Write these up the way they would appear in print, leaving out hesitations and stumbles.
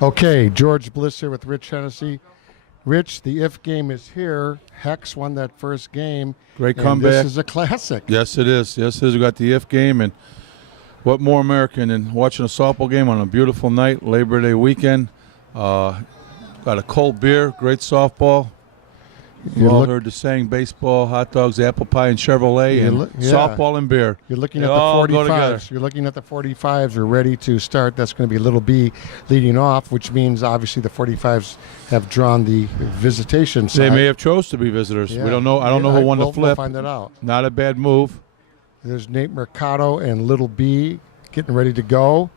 Okay, George Bliss here with Rich Hennessy. Rich, the if game is here. Hexx won that first game. Great and comeback. This is a classic. Yes, it is. Yes, it is. We got the if game, and what more American than watching a softball game on a beautiful night, Labor Day weekend. Got a cold beer, great softball. You all heard the saying: baseball, hot dogs, apple pie, and Chevrolet, and softball and beer. You're looking at the 45's. You're looking at the 45's are ready to start. That's going to be Little B leading off, which means obviously the 45's have drawn the visitation side. They may have chose to be visitors. Yeah. We don't know. I don't know who won the flip. We'll find that out. Not a bad move. There's Nate Mercado and Little B getting ready to go,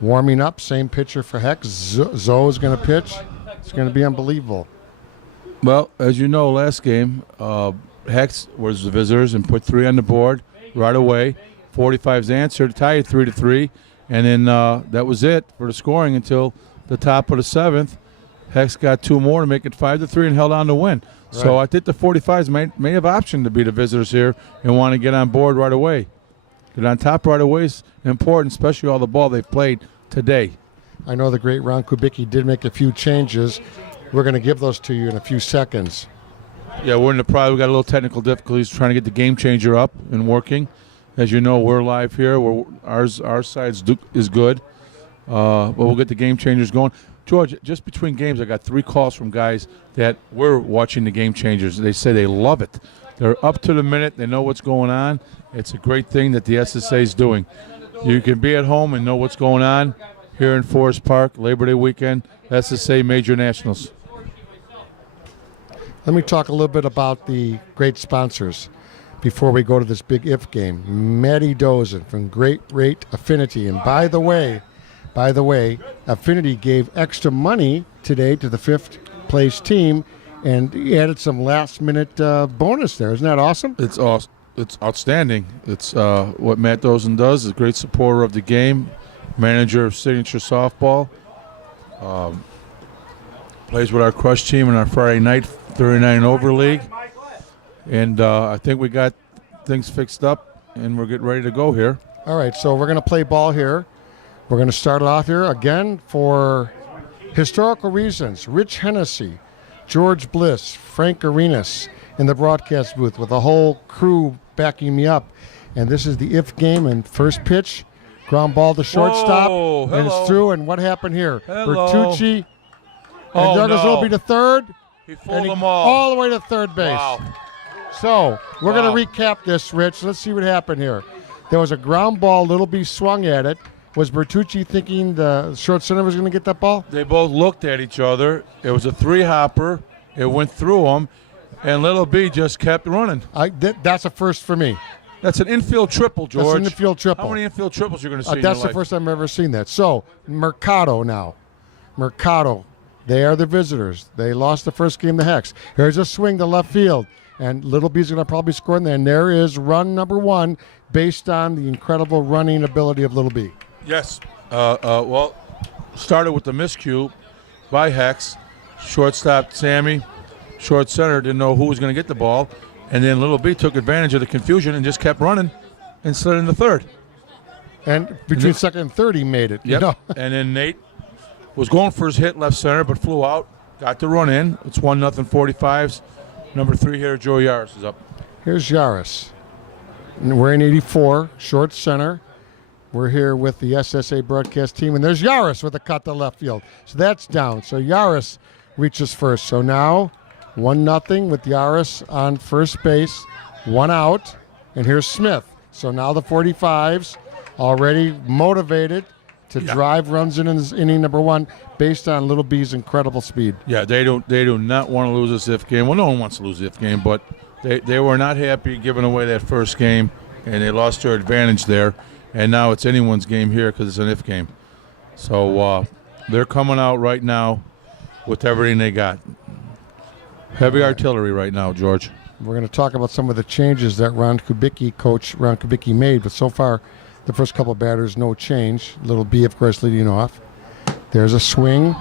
warming up. Same pitcher for Hexx. Zoe is going to pitch. It's going to be unbelievable. Well, as you know, last game, Hexx was the visitors and put 3 on the board right away. 45's answered, tie it 3-3, and then that was it for the scoring until the top of the 7th. Hexx got 2 more to make it 5-3 and held on to win. Right. So I think the 45's may have option to be the visitors here and want to get on board right away. Get on top right away is important, especially all the ball they've played today. I know the great Ron Kubicki did make a few changes. We're going to give those to you in a few seconds. Yeah, we're in the pride. We got a little technical difficulties trying to get the game changer up and working. As you know, we're live here. Our side is good, but we'll get the game changers going. George, just between games, I got 3 calls from guys that were watching the game changers. They say they love it. They're up to the minute. They know what's going on. It's a great thing that the SSA is doing. You can be at home and know what's going on here in Forest Park, Labor Day weekend, SSA Major Nationals. Let me talk a little bit about the great sponsors before we go to this big if game. Maddie Dozen from Great Rate Affinity. And by the way, Affinity gave extra money today to the 5th place team and added some last-minute bonus there. Isn't that awesome? It's awesome. It's outstanding. It's what Matt Dozen does. Is a great supporter of the game, manager of Signature Softball. Plays with our Crush team in our Friday night 39 over league, and I think we got things fixed up, and we're getting ready to go here. All right, so we're going to play ball here. We're going to start off here again for historical reasons. Rich Hennessy, George Bliss, Frank Arenas in the broadcast booth with the whole crew backing me up. And this is the if game, and first pitch, ground ball to shortstop, and it's through. And what happened here? Bertucci, and there goes Little B to third. He fooled them all the way to third base. Wow. So we're going to recap this, Rich. Let's see what happened here. There was a ground ball. Little B swung at it. Was Bertucci thinking the short center was going to get that ball? They both looked at each other. It was a 3-hopper. It went through them, and Little B just kept running. That's a first for me. That's an infield triple, George. That's an infield triple. How many infield triples are you going to see in That's your the life? first time I've ever seen that. So, Mercado now. Mercado. They are the visitors. They lost the first game to Hexx. Here's a swing to left field. And Little B's going to probably score in there. And there is run number 1 based on the incredible running ability of Little B. Yes. Well, started with the miscue by Hexx. Shortstop Sammy, short center, didn't know who was going to get the ball. And then Little B took advantage of the confusion and just kept running and slid in the third. And between second and third, he made it. Yep. You know? And then Nate was going for his hit left center, but flew out. Got the run in. It's 1-0 45's. Number 3 here, Joe Yaris is up. Here's Yaris. We're in 84, short center. We're here with the SSA broadcast team, and there's Yaris with a cut to left field. So that's down. So Yaris reaches first. So now 1-0 with Yaris on first base, 1 out, and here's Smith. So now the 45's already motivated to drive runs in inning number 1 based on Little B's incredible speed. Yeah, they do not want to lose this if game. Well, no one wants to lose the if game, but they were not happy giving away that first game, and they lost their advantage there. And now it's anyone's game here because it's an if game. So they're coming out right now with everything they got. Heavy artillery right now, George. We're going to talk about some of the changes that Coach Ron Kubicki made, but so far the first couple of batters, no change. Little B, of course, leading off. There's a swing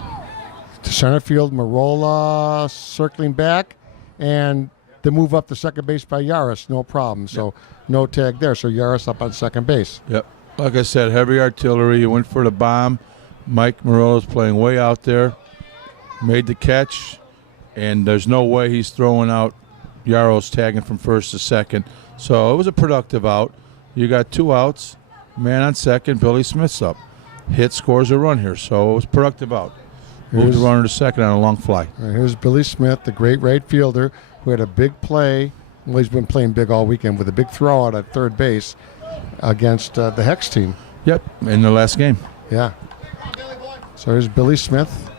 to center field. Marola circling back, and the move up to second base by Yaris, no problem. So no tag there. So Yaris up on second base. Yep. Like I said, heavy artillery. You went for the bomb. Mike Morello's playing way out there. Made the catch, and there's no way he's throwing out Yaros tagging from first to second. So it was a productive out. You got 2 outs, man on second, Billy Smith's up. Hit, scores a run here, so it was productive out. Moved the runner to second on a long fly. Here's Billy Smith, the great right fielder, who had a big play. Well, he's been playing big all weekend with a big throw out at third base against the Hexx team. Yep, in the last game. Yeah. So here's Billy Smith.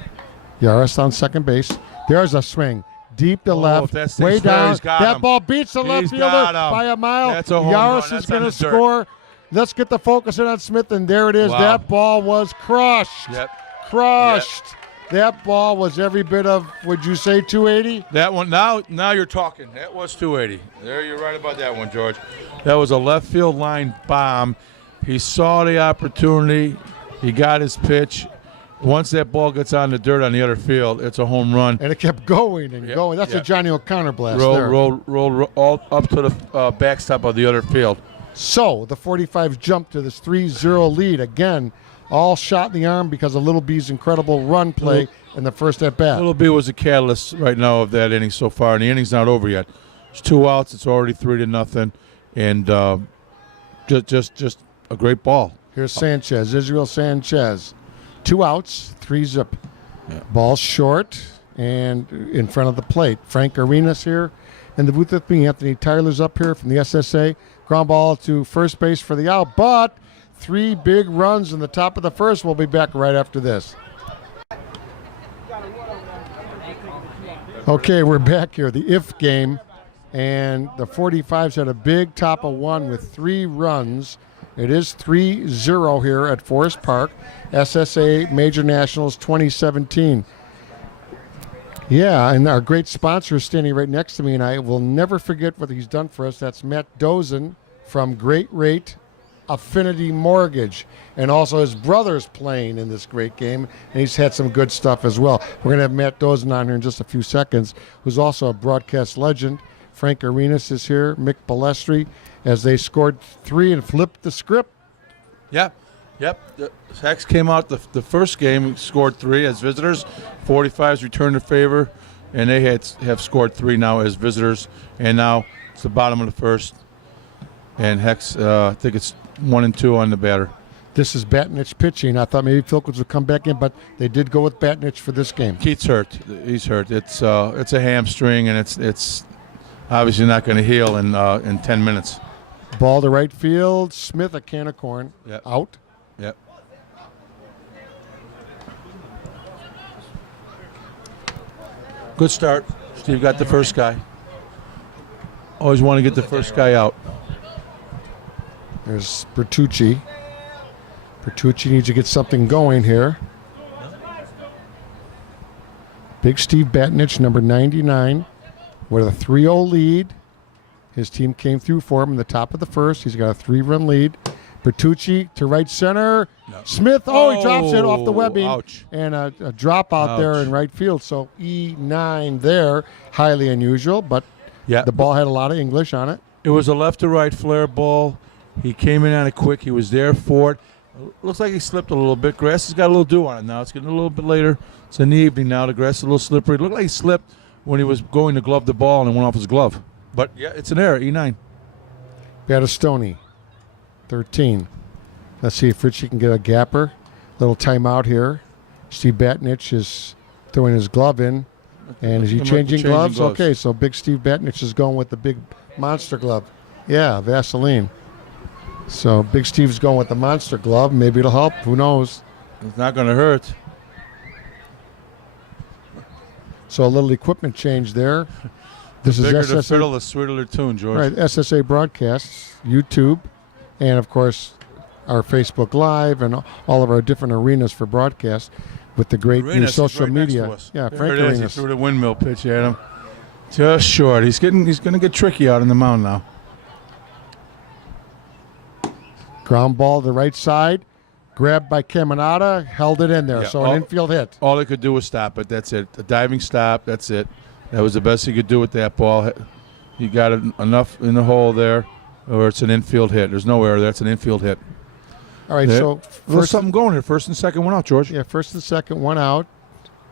Yaris on second base. There's a swing. Deep to left, way down. That ball beats the left fielder by a mile. That's a home Yaris run. is going to score. Let's get the focus in on Smith, and there it is. Wow. That ball was crushed. Yep. Crushed. Yep. That ball was every bit of, would you say, 280? That one, now you're talking. That was 280. There, you're right about that one, George. That was a left field line bomb. He saw the opportunity. He got his pitch. Once that ball gets on the dirt on the other field, it's a home run. And it kept going and going. That's a Johnny O'Connor blast there. Roll all up to the backstop of the other field. So the 45's jump to this 3-0 lead. Again, all shot in the arm because of Little B's incredible run play in the first at-bat. Little B was the catalyst right now of that inning so far, and the inning's not over yet. There's 2 outs. It's already 3-0, and just a great ball. Here's Sanchez, Israel Sanchez. 2 outs, 3-zip. Yeah. Ball short and in front of the plate. Frank Arenas here in the booth with me. Anthony Tyler's up here from the SSA. Ground ball to first base for the out, but 3 big runs in the top of the first. We'll be back right after this. Okay, we're back here. The if game, and the 45's had a big top of 1 with 3 runs. It is 3-0 here at Forest Park, SSA Major Nationals 2017. Yeah, and our great sponsor is standing right next to me, and I will never forget what he's done for us. That's Matt Dozen from Great Rate Affinity Mortgage, and also his brother's playing in this great game, and he's had some good stuff as well. We're going to have Matt Dozen on here in just a few seconds, who's also a broadcast legend. Frank Arenas is here, Mick Balestri, as they scored 3 and flipped the script. Yep. The Hexx came out the first game, scored 3 as visitors. 45's returned the favor, and they have scored 3 now as visitors. And now it's the bottom of the first, and Hexx, I think it's 1 and 2 on the batter. This is Batnich pitching. I thought maybe Filkins would come back in, but they did go with Batnich for this game. Keith's hurt. He's hurt. It's a hamstring, and it's obviously not going to heal in 10 minutes. Ball to right field. Smith, a can of corn. Yep. Out. Yep. Good start. Steve got the first guy. Always want to get the first guy out. There's Bertucci. Bertucci needs to get something going here. Big Steve Batnich, number 99, with a 3-0 lead. His team came through for him in the top of the first. He's got a 3-run lead. Bertucci to right center. No. Smith, he drops it off the webbing. Ouch. And a drop out there in right field. So E9 there, highly unusual, but the ball had a lot of English on it. It was a left to right flare ball. He came in on it quick. He was there for it. Looks like he slipped a little bit. Grass has got a little dew on it now. It's getting a little bit later. It's in the evening now. The grass is a little slippery. It looked like he slipped when he was going to glove the ball and it went off his glove. But, yeah, it's an error, E9. Battistoni, 13. Let's see if Richie can get a gapper. Little timeout here. Steve Batnich is throwing his glove in. And is he changing gloves? Okay, so Big Steve Batnich is going with the big monster glove. Yeah, Vaseline. So Big Steve's going with the monster glove. Maybe it'll help. Who knows? It's not going to hurt. So a little equipment change there. This the bigger is SSA, the fiddle, the sweeter the tune, George. Right, SSA broadcasts, YouTube, and of course our Facebook Live and all of our different arenas for broadcast with the great new social media. Yeah, Frank Arenas. He threw the windmill pitch at him. Just short. He's going to get tricky out in the mound now. Ground ball to the right side. Grabbed by Caminata. Held it in there. Yeah, so an infield hit. All he could do was stop it. That's it. A diving stop. That's it. That was the best he could do with that ball. He got enough in the hole there, or it's an infield hit. There's no error there. It's an infield hit. All right, Yeah. so There's something going here. First and second one out, George. yeah, first and second, one out,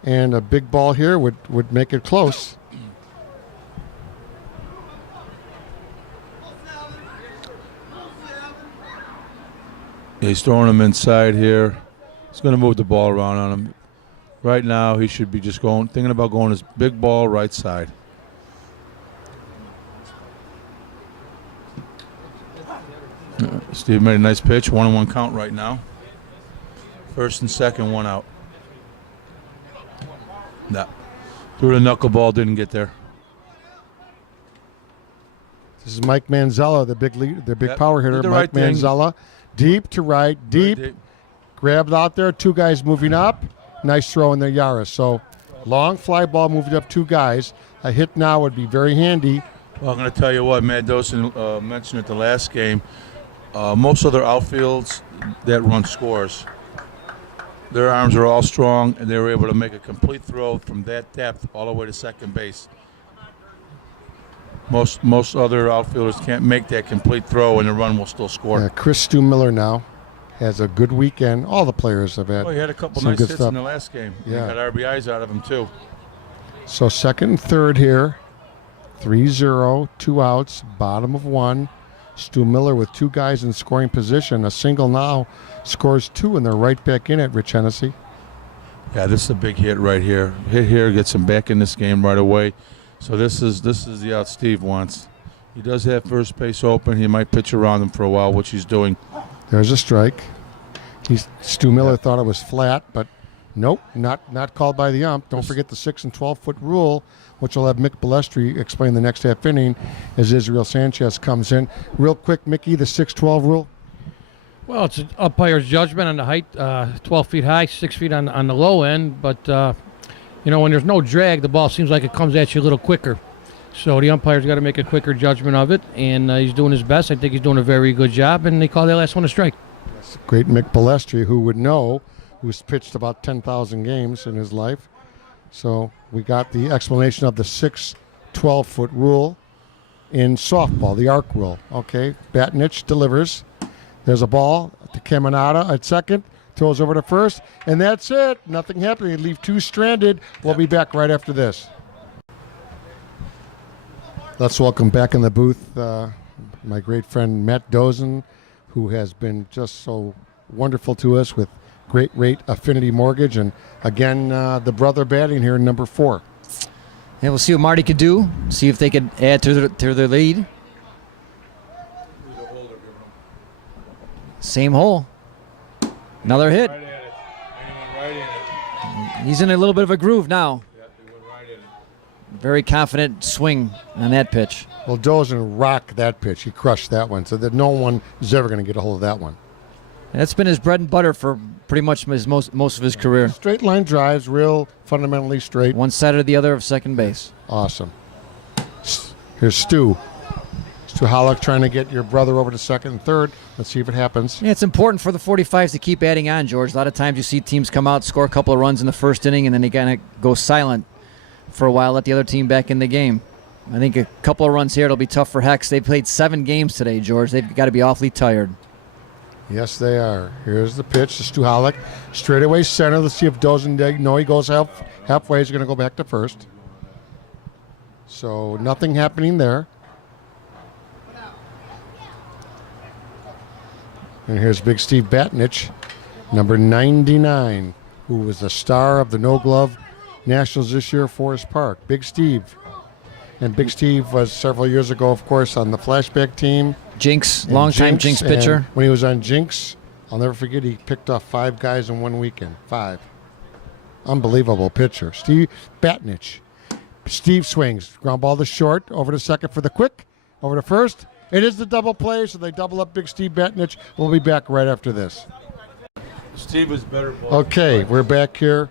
and a big ball here would make it close. He's throwing him inside here. He's going to move the ball around on him. Right now, he should be just thinking about going his big ball right side. Steve made a nice pitch. 1-1 count right now. First and second, one out. No. Threw the knuckleball, didn't get there. This is Mike Manzella, the big Yep. power hitter. Did the Mike right thing. Manzella, deep to right, deep. Grabbed out there, two guys moving up. Nice throw in there, Yaris. So long fly ball moving up two guys. A hit now would be very handy. Well, I'm going to tell you what, Matt Dosen mentioned at the last game. Most other outfields that run scores, their arms are all strong, and they were able to make a complete throw from that depth all the way to second base. Most other outfielders can't make that complete throw, and the run will still score. Chris Stu Miller now has a good weekend. All the players have had. Oh, he had a couple some nice good hits stuff. in the last game. Yeah. He got RBIs out of him, too. So second and third here. 3-0, two outs, bottom of one. Stu Miller with two guys in scoring position. A single now scores two, and they're right back in it, Rich Hennessy. Yeah, this is a big hit right here. Hit here gets him back in this game right away. So this is the out Steve wants. He does have first base open. He might pitch around him for a while, which he's doing. There's a strike. Stu Miller thought it was flat, but nope, not called by the ump. Don't forget the 6 and 12-foot rule, which will have Mick Balestri explain the next half inning as Israel Sanchez comes in. Real quick, Mickey, the 6-12 rule. Well, it's an umpire's judgment on the height, 12 feet high, 6 feet on the low end. But, when there's no drag, the ball seems like it comes at you a little quicker. So the umpire's got to make a quicker judgment of it, and he's doing his best. I think he's doing a very good job, and they call that last one a strike. That's great Mick Balestri, who would know, who's pitched about 10,000 games in his life. So we got the explanation of the 6 12-foot rule in softball, the arc rule. Okay, Batnich delivers. There's a ball to Caminata at second, throws over to first, and that's it. Nothing happening. They leave two stranded. We'll be back right after this. Let's welcome back in the booth my great friend Matt Dosen, who has been just so wonderful to us with Great Rate Affinity Mortgage, and again the brother batting here in number 4. Yeah, we'll see what Marty could do. See if they could add to their lead. Same hole. Another hit. He's in a little bit of a groove now. Very confident swing on that pitch. Well, Dosen rocked that pitch. He crushed that one, so that no one is ever going to get a hold of that one. That's been his bread and butter for pretty much most of his career. Straight line drives, real fundamentally straight. One side or the other of second base. Awesome. Here's Stu. Stu Hollick trying to get your brother over to second and third. Let's see if it happens. Yeah, it's important for the 45's to keep adding on, George. A lot of times you see teams come out, score a couple of runs in the first inning, and then they kind of go silent for a while, let the other team back in the game. I think a couple of runs here, it'll be tough for Hexx. They've played 7 games today, George. They've got to be awfully tired. Yes, they are. Here's the pitch to Stu Hollick. Straightaway center. Let's see if Dosen, no, he goes halfway. He's going to go back to first. So nothing happening there. And here's Big Steve Batnich, number 99, who was the star of the No Glove Nationals this year, Forest Park. Big Steve. And Big Steve was several years ago, of course, on the flashback team. Jinx, long-time Jinx pitcher. And when he was on Jinx, I'll never forget, he picked off 5 guys in one weekend. 5. Unbelievable pitcher. Steve Batnich. Steve swings. Ground ball to short. Over to second for the quick. Over to first. It is the double play, so they double up Big Steve Batnich. We'll be back right after this. Steve was better. Okay, we're back here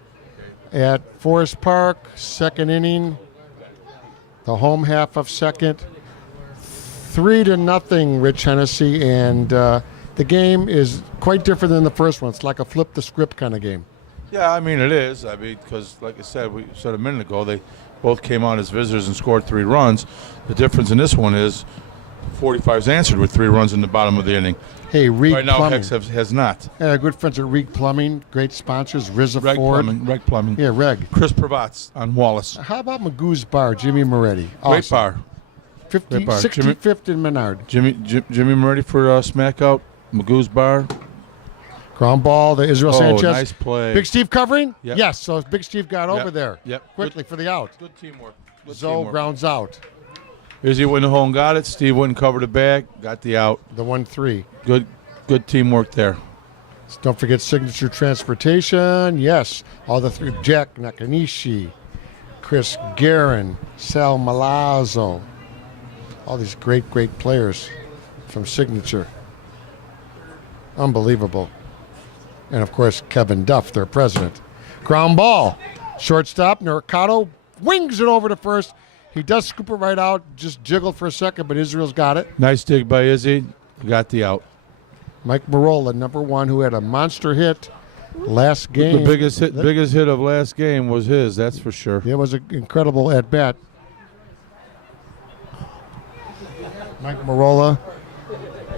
at Forest Park, second inning. The home half of second. 3-0, Rich Hennessy, and the game is quite different than the first one. It's like a flip the script kind of game. Yeah, I mean, it is. I mean, because like I said, we said a minute ago, they both came out as visitors and scored 3 runs. The difference in this one is 45's answered with 3 runs in the bottom of the inning. Hey, Reed Right now, Plumbing. Hexx has not. Our good friends at Reed Plumbing, great sponsors. Rizza Reg Ford. Plumbing. Yeah, Reg. Chris Pravatz on Wallace. How about Magoo's Bar, Jimmy Moretti? Great bar. 65th in Menard. Jimmy Moretti for smack out. Magoo's Bar. Ground ball to Israel Sanchez. Nice play. Big Steve covering? Yep. Yes, so Big Steve got over there Yep. quickly for the out. Good teamwork. Zoe grounds out. Izzy went home, got it. Steve went and covered the bag, got the out. The 1-3. Good teamwork there. So don't forget Signature Transportation. Yes, all the 3. Jack Nakanishi, Chris Guerin, Sal Malazzo. All these great players from Signature. Unbelievable. And, of course, Kevin Duff, their president. Ground ball. Shortstop, Mercado wings it over to first. He does scoop it right out, just jiggled for a second, but Israel's got it. Nice dig by Izzy. Got the out. Mike Marola, number 1, who had a monster hit last game. The biggest hit of last game was his, that's for sure. It was an incredible at-bat. Mike Marola.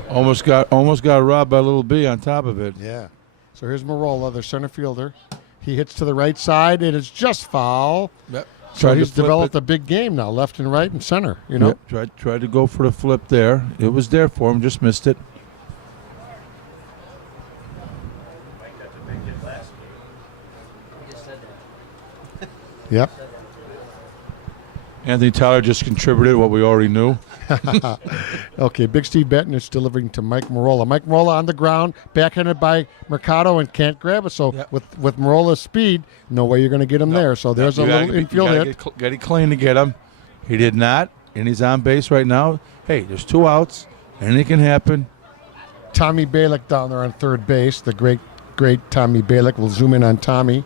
Almost got robbed by Little B on top of it. Yeah. So here's Marola, their center fielder. He hits to the right side. It is just foul. Yep. So he's developed a big game now, left and right and center. You know. Yep. Tried to go for the flip there. It was there for him, just missed it. Yep. Anthony Tyler just contributed what we already knew. Okay, Big Steve Bettenich delivering to Mike Marola. Mike Marola on the ground, backhanded by Mercado and can't grab it. So with Marola's speed, no way you're going to get him there. So there's a little infield hit. Got it clean to get him. He did not, and he's on base right now. Hey, there's 2 outs. Anything can happen. Tommy Balick down there on third base. The great Tommy Balick. We'll zoom in on Tommy.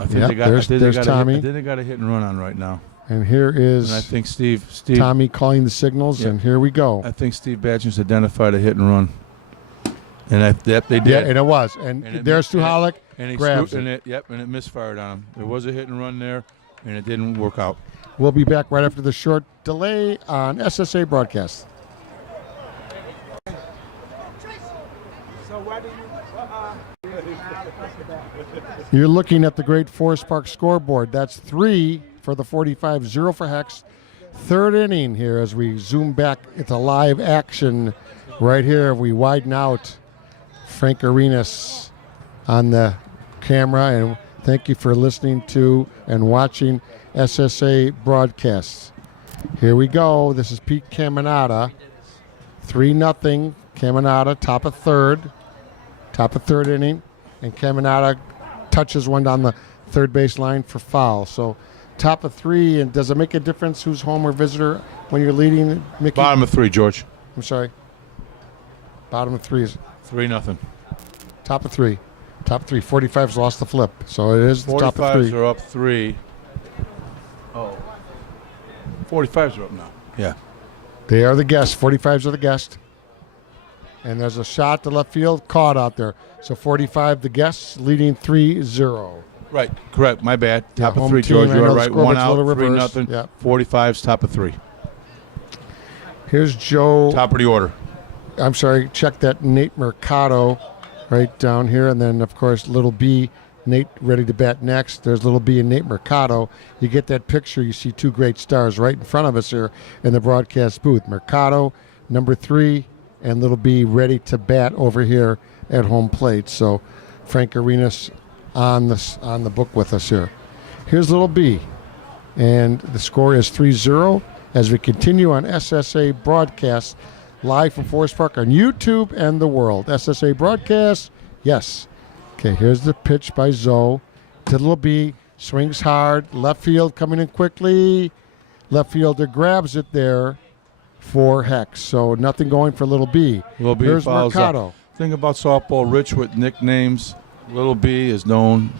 I think they got Tommy. I think they got a hit and run on right now. And here is And I think Steve Tommy calling the signals, and here we go. I think Steve Badgins identified a hit and run. And they did. Yeah, and it was. And there's Stuhalik, grabs it. And it misfired on him. There was a hit and run there, and it didn't work out. We'll be back right after the short delay on SSA broadcast. You're looking at the great Forest Park scoreboard. That's 3 for the 45, 0 for Hexx. Third inning here as we zoom back into live action right here. We widen out Frank Arenas on the camera, and thank you for listening to and watching SSA broadcasts. Here we go. This is Pete Caminata. 3-0. Caminata, top of third inning, and Caminata touches one down the third base line for foul. So top of 3, and does it make a difference who's home or visitor when you're leading, Mickey? Bottom of 3, George. I'm sorry. Bottom of 3 is 3-0. top of 3. Top 3. 45's lost the flip, so it is the top of 3. 45's are up 3. Oh. 45's are up now. Yeah. They are the guests. 45's are the guests. And there's a shot to left field, caught out there. So 45, the guests, leading 3-0. Right, correct. My bad. Top of home 3, team, George. I You know are the right. scoreboard's 1 a out, little 3-0. reversed. 45's top of 3. Here's Joe. Top of the order. I'm sorry, check that Nate Mercado right down here. And then, of course, little B, Nate ready to bat next. There's little B and Nate Mercado. You get that picture, you see 2 great stars right in front of us here in the broadcast booth. Mercado, number 3, and little B ready to bat over here at home plate. So Frank Arenas on the book with us here. Here's little B, and the score is 3-0 as we continue on SSA broadcast live from Forest Park on YouTube and the world. SSA broadcast, yes. Okay, here's the pitch by Zoe to little B, swings hard, left field coming in quickly. Left fielder grabs it there for Hexx. So nothing going for little B. Little B Here's fouls Mercado. up. Thing about softball, rich with nicknames. Little B is known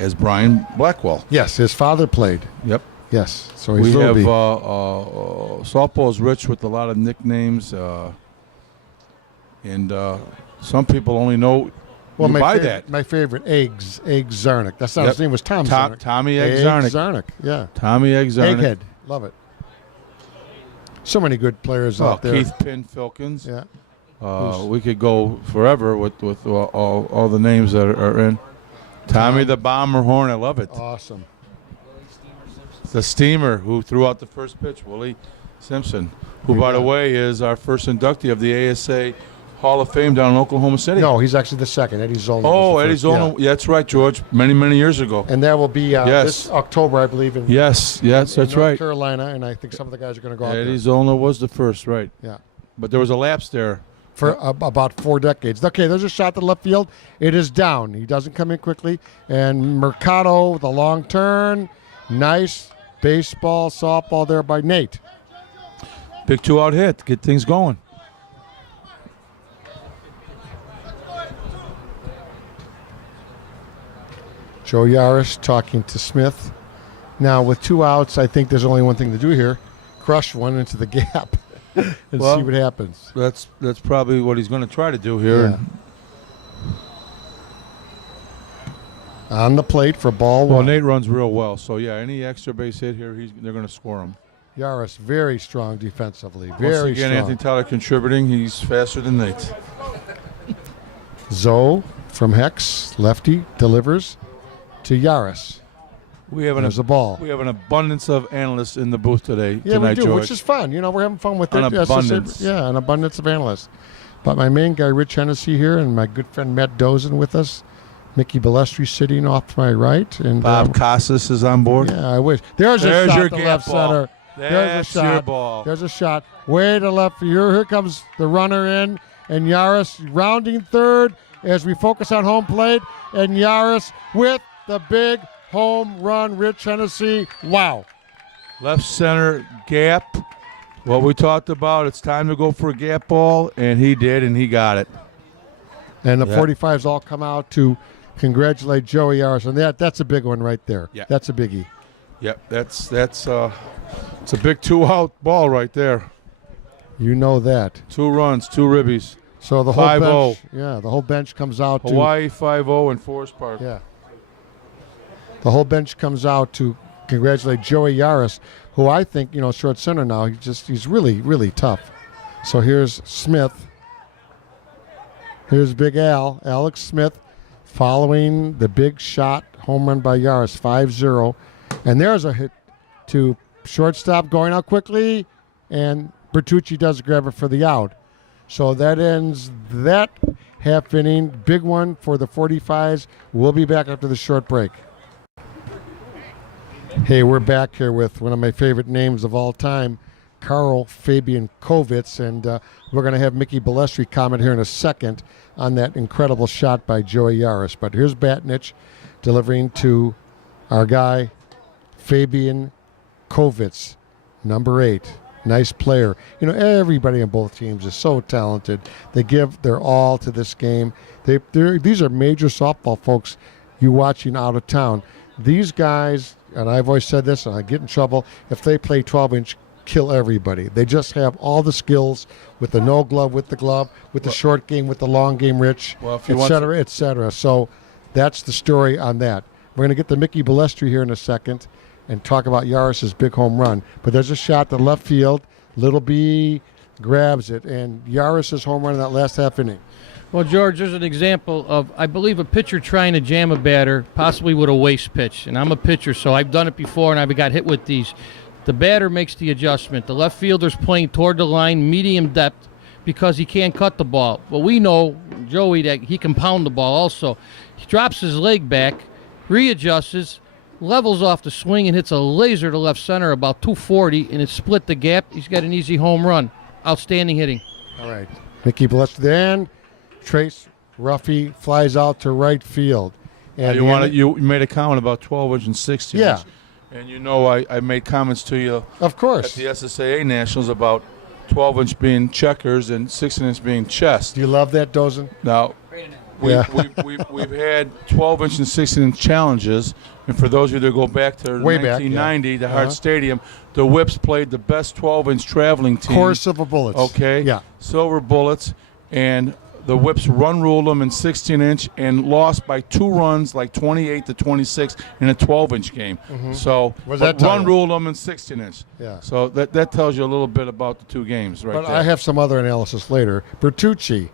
as Brian Blackwell. Yes, his father played. Yep. Yes, so he's We little have B. softball is rich with a lot of nicknames, and some people only know Well, my favorite, Eggs Zarnick. That's not his name. Was Tom Zarnick. Tommy Egg Zarnick. Zarnick, yeah. Tommy Egg Zarnick. Egghead, love it. So many good players out there. Keith Pin Filkins. Yeah. We could go forever with all the names that are in. Tommy the Bomber Horn, I love it. Awesome. The Steamer, who threw out the first pitch, Willie Simpson, who, by the way, is our first inductee of the ASA Hall of Fame down in Oklahoma City. No, he's actually the second. Eddie Zollner. Oh, Eddie Zollner. Yeah, that's right, George. Many, many years ago. And that will be this October, I believe. Yes, that's North right. Carolina, and I think some of the guys are going to go out there. Eddie Zollner was the first, right. Yeah. But there was a lapse there. For about 4 decades. Okay, there's a shot to left field. It is down. He doesn't come in quickly. And Mercado, the long turn. Nice baseball, softball there by Nate. Big 2-out hit. Get things going. Joe Yaris talking to Smith. Now, with 2 outs, I think there's only one thing to do here. Crush one into the gap and see what happens. That's probably what he's going to try to do here. Yeah. On the plate for ball Well, one. Nate runs real well. So, yeah, any extra base hit here, they're going to score him. Yaris, very strong defensively. Once Very again, strong. Anthony Tyler contributing. He's faster than Nate. Zoe from Hexx, lefty, delivers to Yaris. There's a ball. We have an abundance of analysts in the booth tonight, Yeah, we do, George. which is fun. You know, we're having fun with An it. abundance. Yeah, an abundance of analysts. But my main guy, Rich Hennessy here, and my good friend Matt Dozen with us. Mickey Balestri sitting off to my right. And Bob Casas is on board. Yeah, I wish. There's a shot your to gap left ball. center. That's There's a shot. your ball. There's a shot. Way to left. Here comes the runner in, and Yaris rounding third as we focus on home plate. And Yaris with the big home run. Rich Hennessy. Wow. Left center gap. What we talked about, it's time to go for a gap ball, and he did, and he got it. And the 45's all come out to congratulate Joey Yaris. And that's a big one right there. Yeah. That's a biggie. Yep, it's a big 2-out ball right there. You know that. 2 runs, 2 ribbies. So the whole 5-0. bench, the whole bench comes out to Hawaii 5-0 in Forest Park. Yeah. The whole bench comes out to congratulate Joey Yaris, who I think, short center now. He's really, really tough. So here's Smith. Here's Big Al, Alex Smith, following the big shot home run by Yaris, 5-0. And there's a hit to shortstop going out quickly, and Bertucci does grab it for the out. So that ends that half inning. Big one for the 45's. We'll be back after the short break. Hey, we're back here with one of my favorite names of all time, Carl Fabian Kovitz, and we're going to have Mickey Balestri comment here in a second on that incredible shot by Joey Yaris. But here's Batnich delivering to our guy, Fabian Kovitz, number 8. Nice player. Everybody on both teams is so talented. They give their all to this game. These are major softball folks you watching out of town. These guys, and I've always said this, and I get in trouble, if they play 12-inch, kill everybody. They just have all the skills with the no glove, with the glove, with the short game, with the long game, Rich, et cetera, et cetera. So that's the story on that. We're going to get to Mickey Balestri here in a second and talk about Yaris's big home run. But there's a shot to left field. Little B grabs it, and Yaris's home run in that last half inning. Well, George, there's an example of, I believe, a pitcher trying to jam a batter, possibly with a waste pitch. And I'm a pitcher, so I've done it before, and I've got hit with these. The batter makes the adjustment. The left fielder's playing toward the line, medium depth, because he can't cut the ball. But we know, Joey, that he can pound the ball also. He drops his leg back, readjusts, levels off the swing, and hits a laser to left center about 240, and it split the gap. He's got an easy home run. Outstanding hitting. All right. Mickey Balestri. Then Trace Ruffy flies out to right field. And you made a comment about 12-inch and 16-inch. Yeah. And I made comments to you of course at the SSA Nationals about 12-inch being checkers and 16-inch being chest. Do you love that, Dozen? Now, we've had 12-inch and 16-inch challenges, and for those of you that go back to Way 1990, back, the Hart Stadium, the Whips played the best 12-inch traveling team. Core Silver Bullets. Okay? Yeah. Silver Bullets, and the Whips run ruled them in 16-inch and lost by 2 runs, like 28-26 in a 12-inch game. So Was but that run tight? ruled them in 16-inch. Yeah. So that tells you a little bit about the 2 games right But there. I have some other analysis later. Bertucci,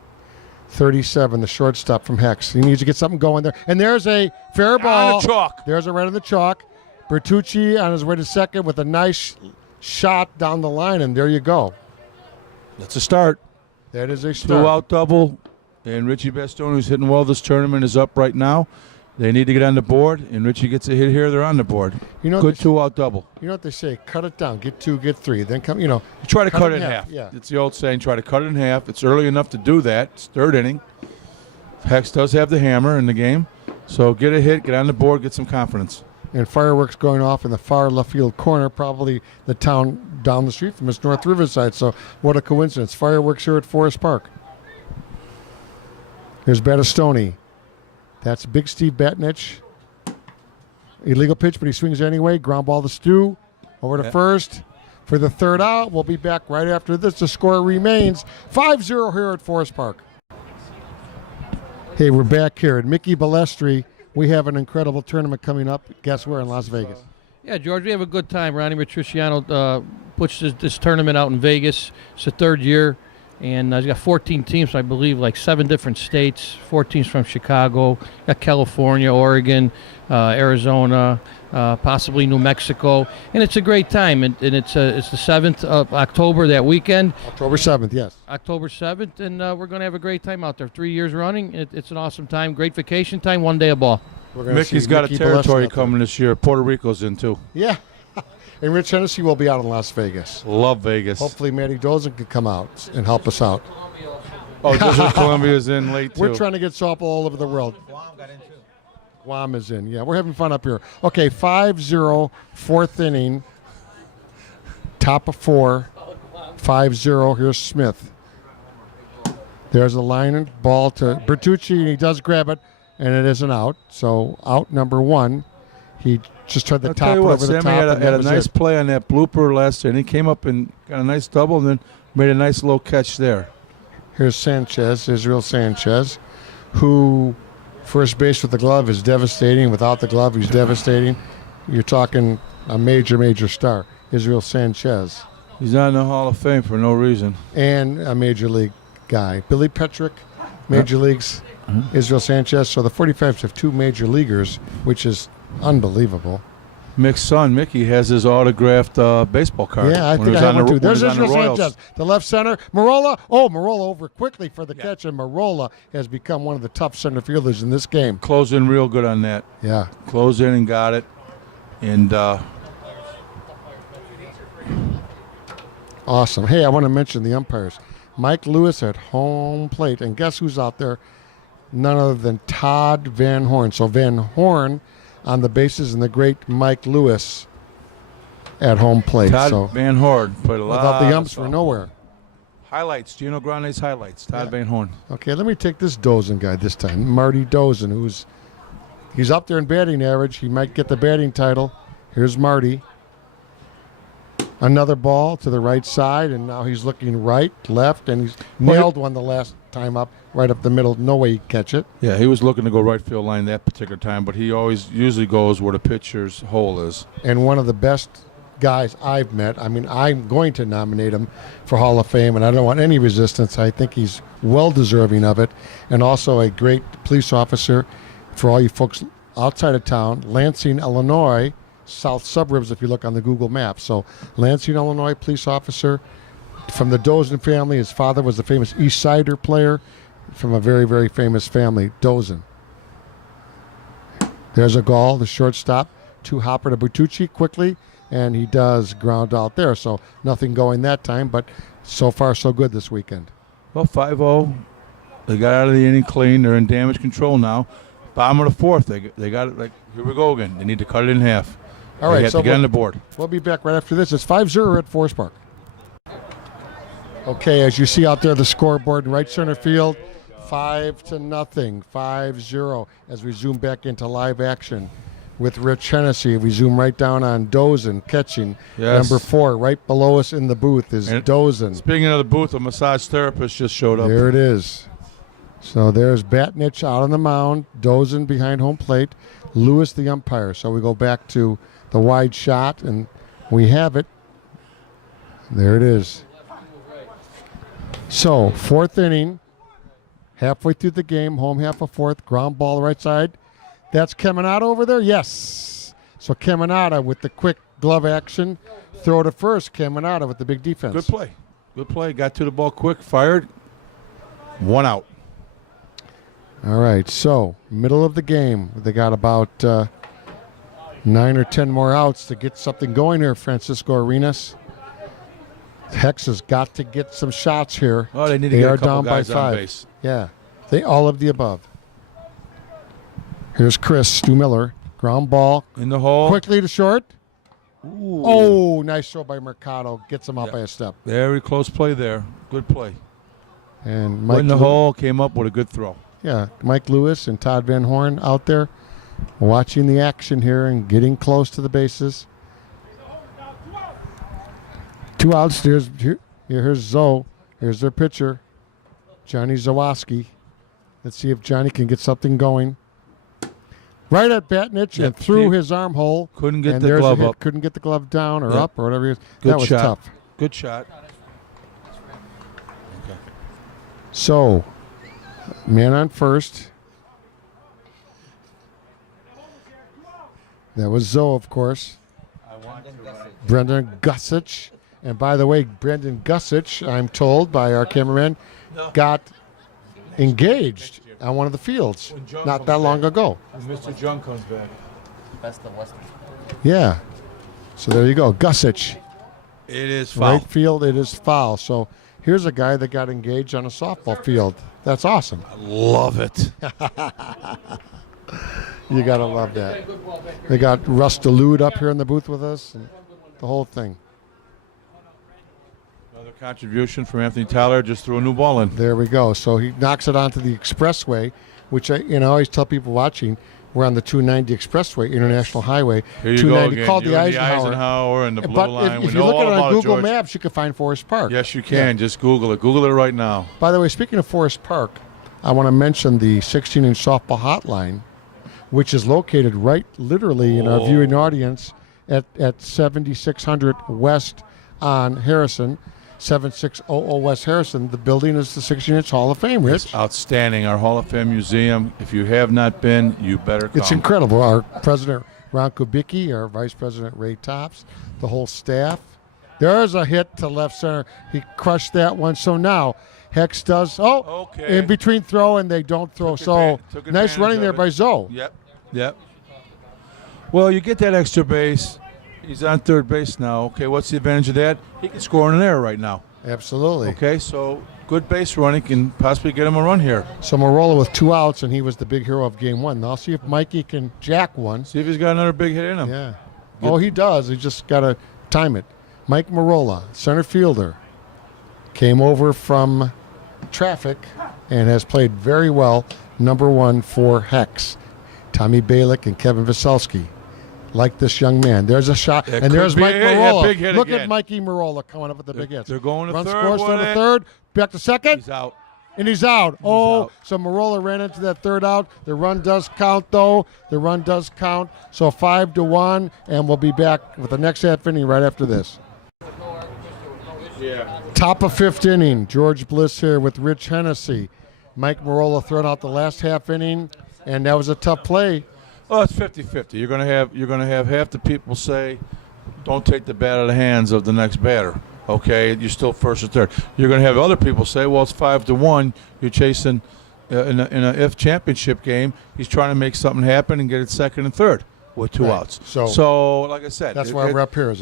37, the shortstop from Hexx. He needs to get something going there. And there's a fair ball. On the chalk. There's a right on the chalk. Bertucci on his way to second with a nice shot down the line, and there you go. That's a start. That is a start. 2-out double, and Richie Bastone, who's hitting well this tournament, is up right now. They need to get on the board, and Richie gets a hit here. They're on the board. You know Good what they- 2-out double. You know what they say? Cut it down. Get 2, get 3. Then come, You try to cut it in half, half. yeah. It's the old saying, try to cut it in half. It's early enough to do that. It's 3rd inning. Hexx does have the hammer in the game. So get a hit, get on the board, get some confidence. And fireworks going off in the far left field corner, probably the town down the street from us, North Riverside. So what a coincidence. Fireworks here at Forest Park. Here's Battistoni. That's Big Steve Batnich. Illegal pitch, but he swings anyway. Ground ball to Stu. Over to first for the 3rd out. We'll be back right after this. The score remains 5-0 here at Forest Park. Hey, we're back here at Mickey Balestri. We have an incredible tournament coming up. Guess where? In Las Vegas. Yeah, George, we have a good time. Ronnie Matriciano puts this tournament out in Vegas. It's the 3rd year, and he's got 14 teams, I believe, like 7 different states. 4 teams from Chicago, got California, Oregon, Arizona, possibly New Mexico, and it's a great time. And it's the 7th of October that weekend. October 7th, yes. October 7th, and we're going to have a great time out there. 3 years running. It's an awesome time. Great vacation time, 1 day of ball. We're gonna Mickey's see got Mickey a territory Balestri out there. coming this year. Puerto Rico's in, too. Yeah. And Rich Hennessy will be out in Las Vegas. Love Vegas. Hopefully Matty Dozen can come out and help us out. Oh, District Columbia's in late, too. We're trying to get softball all over the world. Guam is in. Yeah, we're having fun up here. Okay, 5-0, 4th inning. Top of 4. 5-0. Here's Smith. There's a line and ball to Bertucci, and he does grab it, and it isn't out. So out number 1. He just tried the I'll top tell you what, over the Sammy top. had and that a was nice it. play on that blooper last year, and he came up and got a nice double and then made a nice low catch there. Here's Sanchez, Israel Sanchez, who first base with the glove is devastating. Without the glove, he's devastating. You're talking a major, major star, Israel Sanchez, He's not in the Hall of Fame for no reason. and a major league guy. Billy Petrick, major leagues, Israel Sanchez. So the 45s have 2 major leaguers, which is unbelievable. Mick's son, Mickey, has his autographed baseball card. Yeah, I when think he I was have on one the- too. when There's he was on the Israel Royals. Sanchez, the left center. Marola. Oh, Marola over quickly for the catch, and Marola has become one of the tough center fielders in this game. Closed in real good on that. Yeah. Closed in and got it. And Awesome. Hey, I want to mention the umpires. Mike Lewis at home plate. And guess who's out there? None other than Todd Van Horn. So Van Horn on the bases and the great Mike Lewis at home plate. Todd so Van Horn put a lot without the of umps, we're nowhere. highlights. Gino Grande's highlights. Todd Van Horn. Okay, let me take this Dozen guy this time. Marty Dozen, he's up there in batting average. He might get the batting title. Here's Marty. Another ball to the right side, and now he's looking right, left, and he's nailed one the last time up, right up the middle. No way he'd catch it. Yeah, he was looking to go right field line that particular time, but he usually goes where the pitcher's hole is. And one of the best guys I've met. I mean, I'm going to nominate him for Hall of Fame, and I don't want any resistance. I think he's well deserving of it, and also a great police officer for all you folks outside of town, Lansing, Illinois, south suburbs if you look on the Google Maps. So Lansing, Illinois, police officer from the Dozen family. His father was a famous East Sider player from a very, very famous family, Dozen. There's a goal, the shortstop, to Hopper to Bertucci quickly, and he does ground out there. So nothing going that time, but so far so good this weekend. Well, 5-0. They got out of the inning clean. They're in damage control now. Bottom of the 4th. They got it. Like, here we go again. They need to cut it in half. All They right, have so to get on the board. we'll be back right after this. It's 5-0 at Forest Park. Okay, as you see out there, the scoreboard in right center field, 5-0, 5-0. As we zoom back into live action with Rich Hennessy, we zoom right down on Dozen catching. Yes. Number 4, right below us in the booth is And Dozen. Speaking of the booth, a massage therapist just showed up. There it is. So there's Batnich out on the mound, dozing behind home plate. Lewis, the umpire. So we go back to the wide shot, and we have it. There it is. So, fourth inning, halfway through the game, home half of fourth, ground ball right side. That's Kemenata over there? Yes. So Kemenata with the quick glove action. Throw to first, Kemenata with the big defense. Good play. Good play. Got to the ball quick, fired. 1 out. All right, so middle of the game. They got about 9 or 10 more outs to get something going here, Francisco Arenas. Hexx has got to get some shots here. Oh, they need to get a couple down guys by on 5. base. Yeah, they all of the above. Here's Stu Miller. Ground ball. In the hole. Quickly to short. Ooh. Oh, nice throw by Mercado. Gets him out by a step. Very close play there. Good play. And Went in the hole, came up with a good throw. Yeah, Mike Lewis and Todd Van Horn out there watching the action here and getting close to the bases. 2 outs. Here's Zoe. Here's their pitcher, Johnny Zawoski. Let's see if Johnny can get something going. Right at Batnich and through his arm hole. Couldn't get the glove up. Couldn't get the glove down or up or whatever. Good that was shot. tough. Good shot. Okay. So, man on first. That was Zoe, of course. Brendan Gussich. And by the way, Brendan Gussich, I'm told by our cameraman, got engaged on one of the fields not that long ago. Mr. Jung comes back. Best of Western. Yeah. So there you go. Gussich. It is foul. Right field, it is foul. So here's a guy that got engaged on a softball field. That's awesome. I love it. You got to love that. They got Russ DeLude up here in the booth with us and the whole thing. Another contribution from Anthony Tyler, just threw a new ball in. There we go. So he knocks it onto the expressway, which I always tell people watching, we're on the 290 Expressway, International Highway. Here you 290 go again. called You're the in Eisenhower. And the blue But line. if We you know look all at it on about Google George. Maps, you can find Forest Park. Yes, you can. Just Google it. Google it right now. By the way, speaking of Forest Park, I want to mention the 16-inch softball hotline, which is located right literally in our viewing audience at 7600 West on Harrison, 7600 West Harrison. The building is the 16-inch Hall of Fame, Rich. It's outstanding. Our Hall of Fame museum. If you have not been, you better come. It's incredible. Our president, Ron Kubicki, our vice president, Ray Tops, the whole staff. There's a hit to left center. He crushed that one. So now Hexx does, in between throw and they don't throw. So nice running there by Zoe. Yep. Well, you get that extra base. He's on third base now. Okay, what's the advantage of that? He can score in an error right now. Absolutely. Okay, so good base running can possibly get him a run here. So Marola with 2 outs, and he was the big hero of game 1. Now I'll see if Mikey can jack one. See if he's got another big hit in him. Yeah. Oh, he does. He just got to time it. Mike Marola, center fielder, came over from traffic and has played very well. Number 1 for Hexx. Tommy Balick and Kevin Veselski like this young man. There's a shot, and there's Mike Marola. Big hit Look again. at Mikey Marola coming up with the big hits. They're going to Run third. scores to the third. Back to second. He's out. And he's out. out. So Marola ran into that third out. The run does count, though. The run does count. So 5-1, and we'll be back with the next half inning right after this. Yeah. Top of 5th inning. George Bliss here with Rich Hennessy. Mike Marola throwing out the last half inning, and that was a tough play. Well, it's 50-50. You're gonna have half the people say, "Don't take the bat out of the hands of the next batter." Okay, you're still first or third. You're gonna have other people say, "Well, it's 5-1. You're chasing in a if championship game. He's trying to make something happen and get it second and third with 2 outs." So, like I said, that's why we're up here.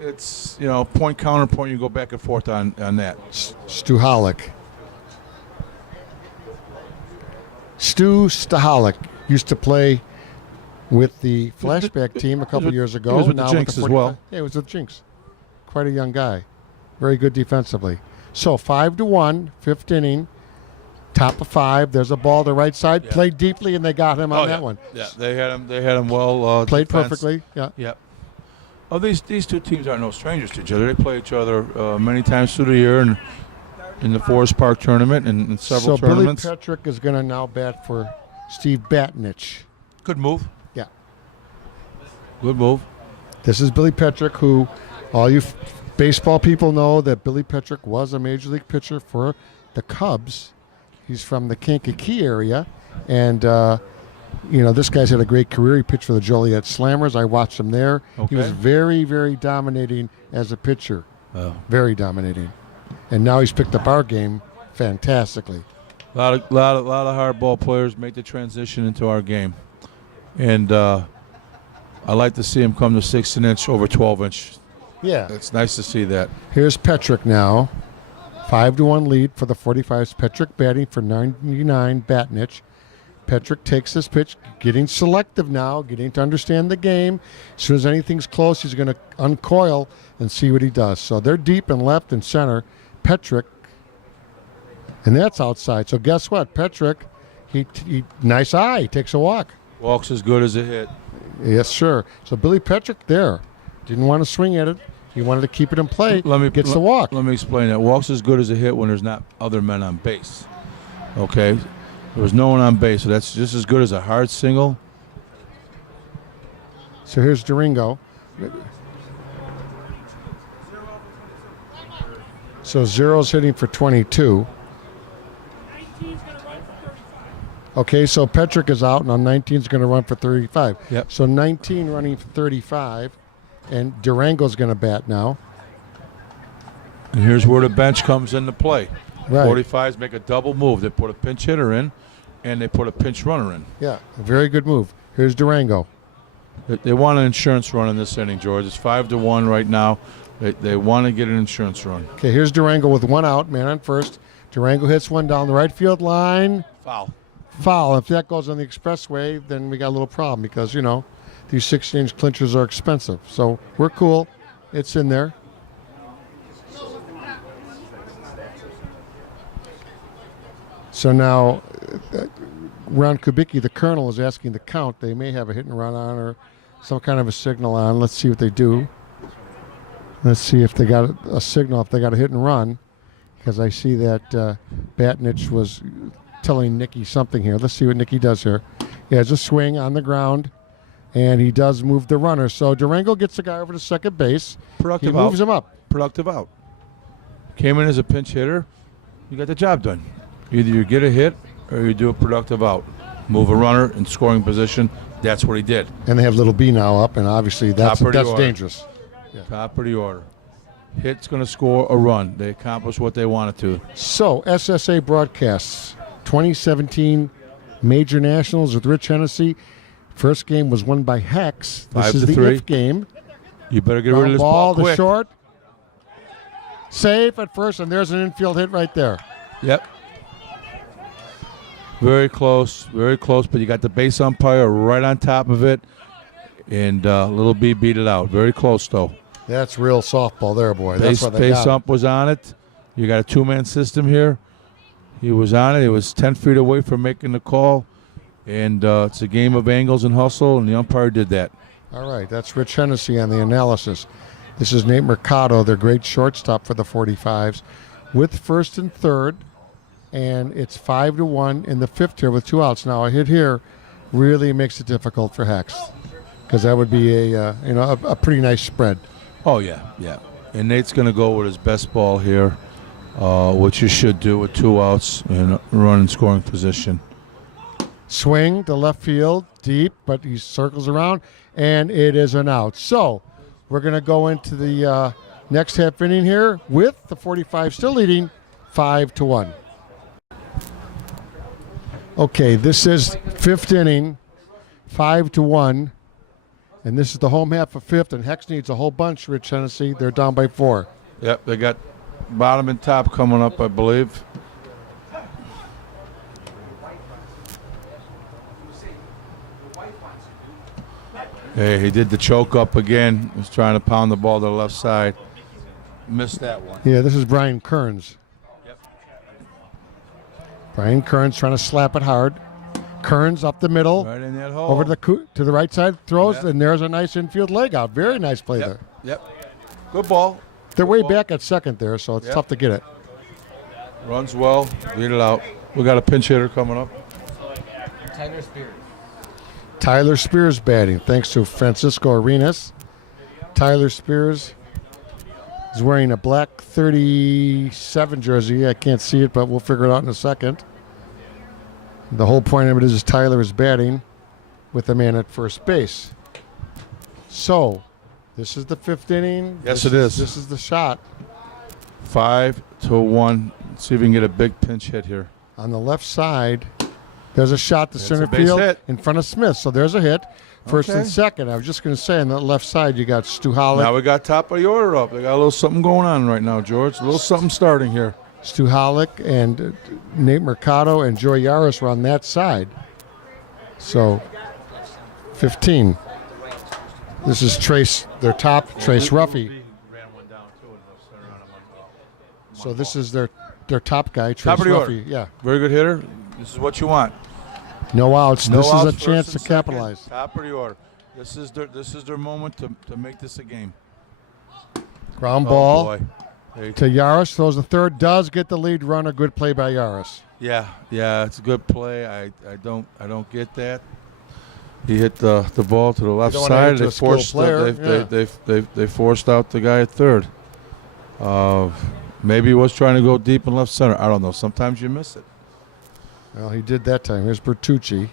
It's point counterpoint. You go back and forth on that. Stu Hollick. Stu Staholic used to play with the flashback team a couple years ago. He was with now the Jinx as well. Yeah, he was with the Jinx. Quite a young guy. Very good defensively. So 5-1, 5th inning. Top of 5. There's a ball to right side. Played deeply, and they got him on that one. Yeah, they had him well. Played defense. perfectly. Yeah. Yep. Oh, these two teams are no strangers to each other. They play each other many times through the year, and in the Forest Park tournament and in several so tournaments. Billy Petrick is going to now bat for Steve Batnich. Good move. Yeah. Good move. This is Billy Petrick, who all you baseball people know that Billy Petrick was a major league pitcher for the Cubs. He's from the Kankakee area, and this guy's had a great career. He pitched for the Joliet Slammers. I watched him there. Okay. He was very, very dominating as a pitcher. Oh. Very dominating, and now he's picked up our game fantastically. A lot of hard ball players make the transition into our game, and I like to see him come to 16-inch over 12-inch. Yeah. It's nice to see that. Here's Petrick now. 5-1 lead for the 45's. Petrick batting for 99, Batnich. Petrick takes this pitch, getting selective now, getting to understand the game. As soon as anything's close, he's going to uncoil and see what he does. So they're deep in left and center. Petrick, and that's outside. So guess what? Petrick, he nice eye. He takes a walk. Walks as good as a hit. Yes, sure. So Billy Petrick there didn't want to swing at it. He wanted to keep it in play. Gets the walk. Let me explain that. Walks as good as a hit when there's not other men on base. Okay? There was no one on base, so that's just as good as a hard single. So here's Durango. So Zero's hitting for 22. Okay, so Petrick is out, and on 19 is going to run for 35. Yep. So 19 running for 35, and Durango's going to bat now. And here's where the bench comes into play. Right. 45s make a double move. They put a pinch hitter in, and they put a pinch runner in. Yeah, a very good move. Here's Durango. They want an insurance run in this inning, George. It's 5-1 right now. They want to get an insurance run. Okay, here's Durango with one out, man on first. Durango hits one down the right field line. Foul. If that goes on the expressway, then we got a little problem because, these 16-inch clinchers are expensive. So we're cool. It's in there. So now, Ron Kubicki, the colonel, is asking the count. They may have a hit and run on or some kind of a signal on. Let's see what they do. Let's see if they got a signal, if they got a hit and run, because I see that Batnich was telling Nicky something here. Let's see what Nicky does here. He has a swing on the ground, and he does move the runner. So Durango gets the guy over to second base. Productive He moves him up. Productive out. Came in as a pinch hitter. You got the job done. Either you get a hit or you do a productive out. Move a runner in scoring position. That's what he did. And they have little B now up, and obviously that's dangerous. Yeah. Top of the order. Hit's going to score a run. They accomplished what they wanted to. So SSA broadcasts 2017 Major Nationals with Rich Hennessy. First game was won by Hexx. This is the 5-3. if game. You better get rid of this ball to quick. short. Safe at first, and there's an infield hit right there. Yep. Very close, but you got the base umpire right on top of it, and Little B beat it out. Very close, though. That's real softball there, boy. That's what they base got. ump was on it. You got a two-man system here. He was on it. He was 10 feet away from making the call, and it's a game of angles and hustle, and the umpire did that. All right, that's Rich Hennessy on the analysis. This is Nate Mercado, their great shortstop for the 45's, with first and third. And it's 5-1 in the fifth here with two outs. Now a hit here really makes it difficult for Hexx because that would be a pretty nice spread. Oh yeah. And Nate's going to go with his best ball here, which you should do with two outs and run in scoring position. Swing to left field, deep, but he circles around, and it is an out. So we're going to go into the next half inning here with the 45 still leading 5-1. Okay, this is fifth inning, 5-1, and this is the home half of fifth, and Hexx needs a whole bunch, Rich Hennessy. They're down by 4. Yep, they got bottom and top coming up, I believe. Hey, he did the choke up again. He was trying to pound the ball to the left side. Missed that one. Yeah, this is Brian Kearns. Brian Kearns trying to slap it hard. Kearns up the middle. Right in that hole. Over to the right side, throws, and there's a nice infield leg out. Very nice play there. Yep. Good ball. They're way back at second there, so it's tough to get it. Runs well. Beat it out. We got a pinch hitter coming up. Tyler Spears batting, thanks to Francisco Arenas. Tyler Spears is wearing a black 37 jersey. I can't see it, but we'll figure it out in a second. The whole point of it is Tyler is batting with a man at first base. So, this is the 5th inning. Yes, it is. This is the shot. 5-1. Let's see if we can get a big pinch hit here. On the left side, there's a shot to That's center a base field hit. in front of Smith. So there's a hit. First Okay. and second. I was just going to say, on the left side, you got Stu Hollick. Now we got top of the order up. They got a little something going on right now, George. A little something starting here. Stu Hollick and Nate Mercado and Joey Yaris were on that side. So, 15. This is Trace, their top, Trace Ruffy. So this is their top guy, Trace Top of the order. Ruffy. Yeah. Very good hitter. This is what you want. No outs. No This is outs, a first chance to and second. capitalize. Top of the order. This is their moment to make this a game. Ground ball Oh, boy. Hey. to Yaris. Throws the third. Does get the lead runner. Good play by Yaris. Yeah, it's a good play. I don't get that. He hit the ball to the left don't wanna side. hit to They a skilled forced player, they forced out the guy at third. Maybe he was trying to go deep in left center. I don't know. Sometimes you miss it. Well, he did that time. Here's Bertucci.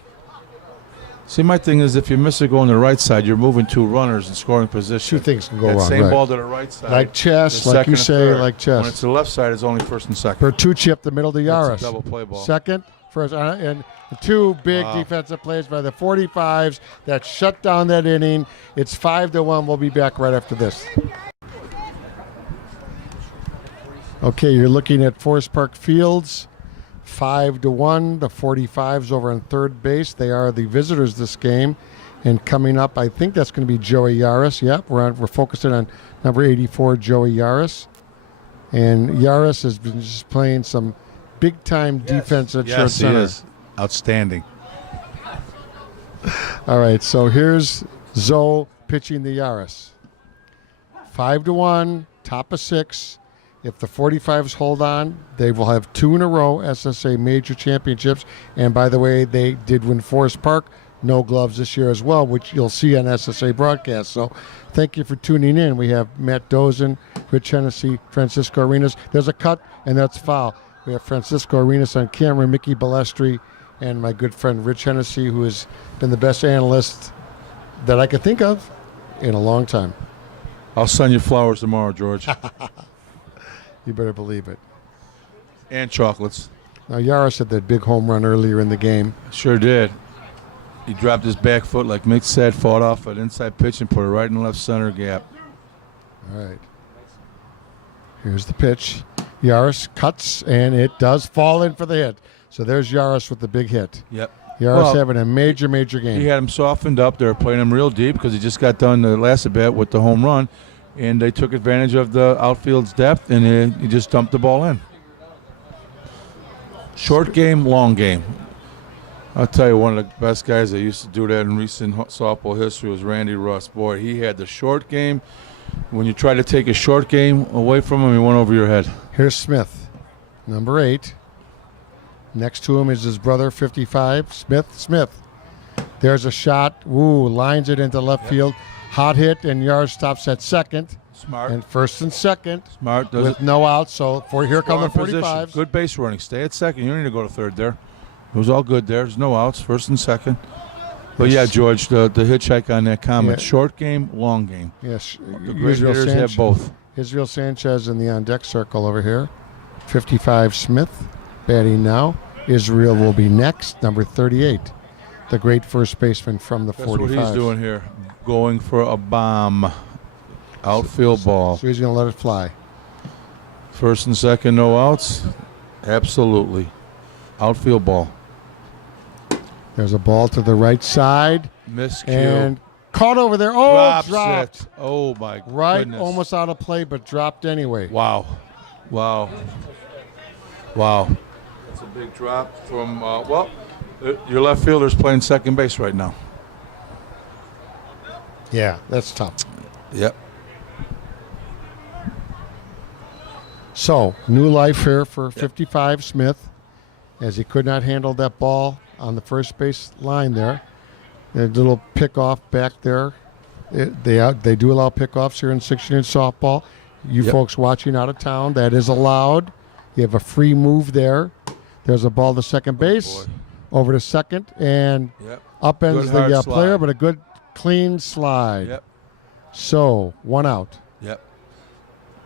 See, my thing is, if you miss it going to the right side, you're moving 2 runners in scoring Two position. things can go That wrong. same Right. ball to the right side. Like chess, the like second you and say, third. like When it's chess. the left side, it's only first and second. Bertucci up the middle to Yaris. It's a double play ball. Second, first, and 2 big Wow. defensive plays by the 45's that shut down that inning. It's 5-1. We'll be back right after this. Okay, you're looking at Forest Park Fields. 5-1. The 45's over on third base. They are the visitors this game. And coming up, I think that's going to be Joey Yaris. Yep, we're focusing on number 84, Joey Yaris. And Yaris has been just playing some big-time defense at short Yes, he center. is. Outstanding. All right, so here's Zoe pitching the Yaris. 5-1, top of 6. If the 45's hold on, they will have 2 in a row SSA major championships. And by the way, they did win Forest Park. No gloves this year as well, which you'll see on SSA broadcast. So thank you for tuning in. We have Matt Dozen, Rich Hennessy, Francisco Arenas. There's a cut, and that's foul. We have Francisco Arenas on camera, Mickey Balestri, and my good friend Rich Hennessy, who has been the best analyst that I could think of in a long time. I'll send you flowers tomorrow, George. You better believe it. And chocolates. Now, Yaris had that big home run earlier in the game. Sure did. He dropped his back foot, like Mick said, fought off an inside pitch and put it right in the left center gap. All right. Here's the pitch. Yaris cuts, and it does fall in for the hit. So there's Yaris with the big hit. Yep. Yaris Well, having a major game. He had him softened up. They were playing him real deep because he just got done the last at bat with the home run. And they took advantage of the outfield's depth, and he just dumped the ball in. Short game, long game. I'll tell you, one of the best guys that used to do that in recent softball history was Randy Russ. Boy, he had the short game. When you try to take a short game away from him, he went over your head. Here's Smith, number 8. Next to him is his brother, 55, Smith. There's a shot. Ooh, lines it into left field. Hot hit, and Yaris stops at second. Smart. And first and second Smart does with it. no outs. So here come the Scoring position. 45s. Good base running. Stay at second. You don't need to go to third there. It was all good there. There's no outs. First and second. But yeah, George, the hitchhike on that comment. Yeah. Short game, long game. Yes, The great hitters have both. Israel Sanchez in the on-deck circle over here. 55 Smith batting now. Israel will be next, number 38. The great first baseman from the 45s. That's what he's doing here. Going for a bomb. Outfield ball. So he's going to let it fly. First and second, no outs? Absolutely. Outfield ball. There's a ball to the right side. Miscue. And caught over there. Oh, Drops it. Oh, my Right, goodness. almost out of play, but dropped anyway. Wow. That's a big drop from, your left fielder's playing second base right now. Yeah, that's tough. Yep. So, new life here for 55 Smith, as he could not handle that ball on the first base line there. A little pickoff back there. They do allow pickoffs here in 16-inch softball. You folks watching out of town, that is allowed. You have a free move there. There's a ball to second base, over to second, and upends the player, but a good clean slide. Yep. So, 1 out. Yep.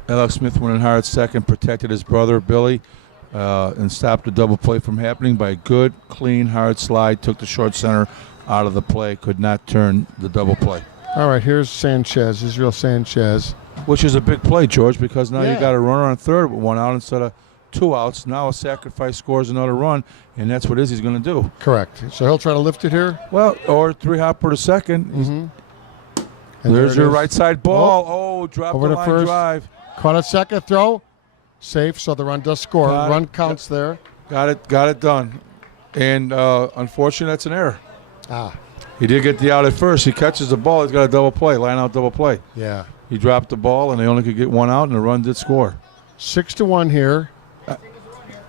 Alex Smith went in hard second, protected his brother, Billy, and stopped the double play from happening by a good, clean, hard slide. Took the short center out of the play. Could not turn the double play. All right, here's Sanchez, Israel Sanchez. Which is a big play, George, because now you got a runner on third with 1 out instead of 2 outs. Now a sacrifice scores another run, and that's what Izzy's going to do. Correct. So he'll try to lift it here? Well, or 3-hopper to second. Mm-hmm. There's your right side ball. Oh, dropped over the to line first. drive. Caught at second, throw. Safe, so the run does score. Run counts there. Got it done. And unfortunately, that's an error. Ah. He did get the out at first. He catches the ball. He's got a double play, line out double play. Yeah. He dropped the ball, and they only could get 1 out, and the run did score. 6-1 here.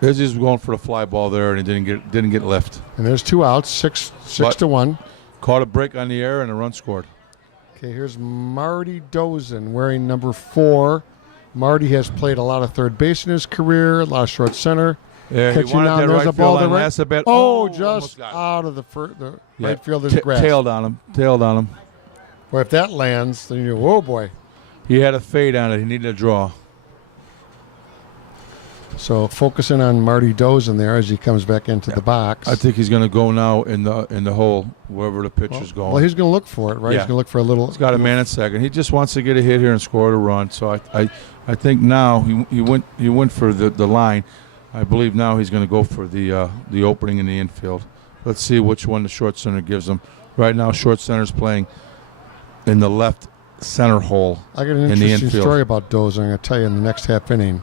Izzy's going for the fly ball there, and it didn't get lift. And there's 2 outs, 6-1. Caught a break on the air, and a run scored. Okay, here's Marty Dozen wearing number 4. Marty has played a lot of third base in his career, a lot of short center. Yeah, he Catching wanted down, that there's right a ball field to line right. last a bit. Oh, Almost just got it. out of the right fielder's grasp. Tailed on him. Boy, if that lands, then you oh boy. He had a fade on it. He needed a draw. So focusing on Marty Dozen there as he comes back into the box. I think he's going to go now in the hole wherever the pitcher's going. Well, he's going to look for it, right? Yeah. He's going to look for a little. He's got a man at second. He just wants to get a hit here and score a run. So I think now he went for the line. I believe now he's going to go for the opening in the infield. Let's see which one the short center gives him. Right now, short center's playing in the left center hole. I got an interesting story about Dozen. I'm going to tell you in the next half inning.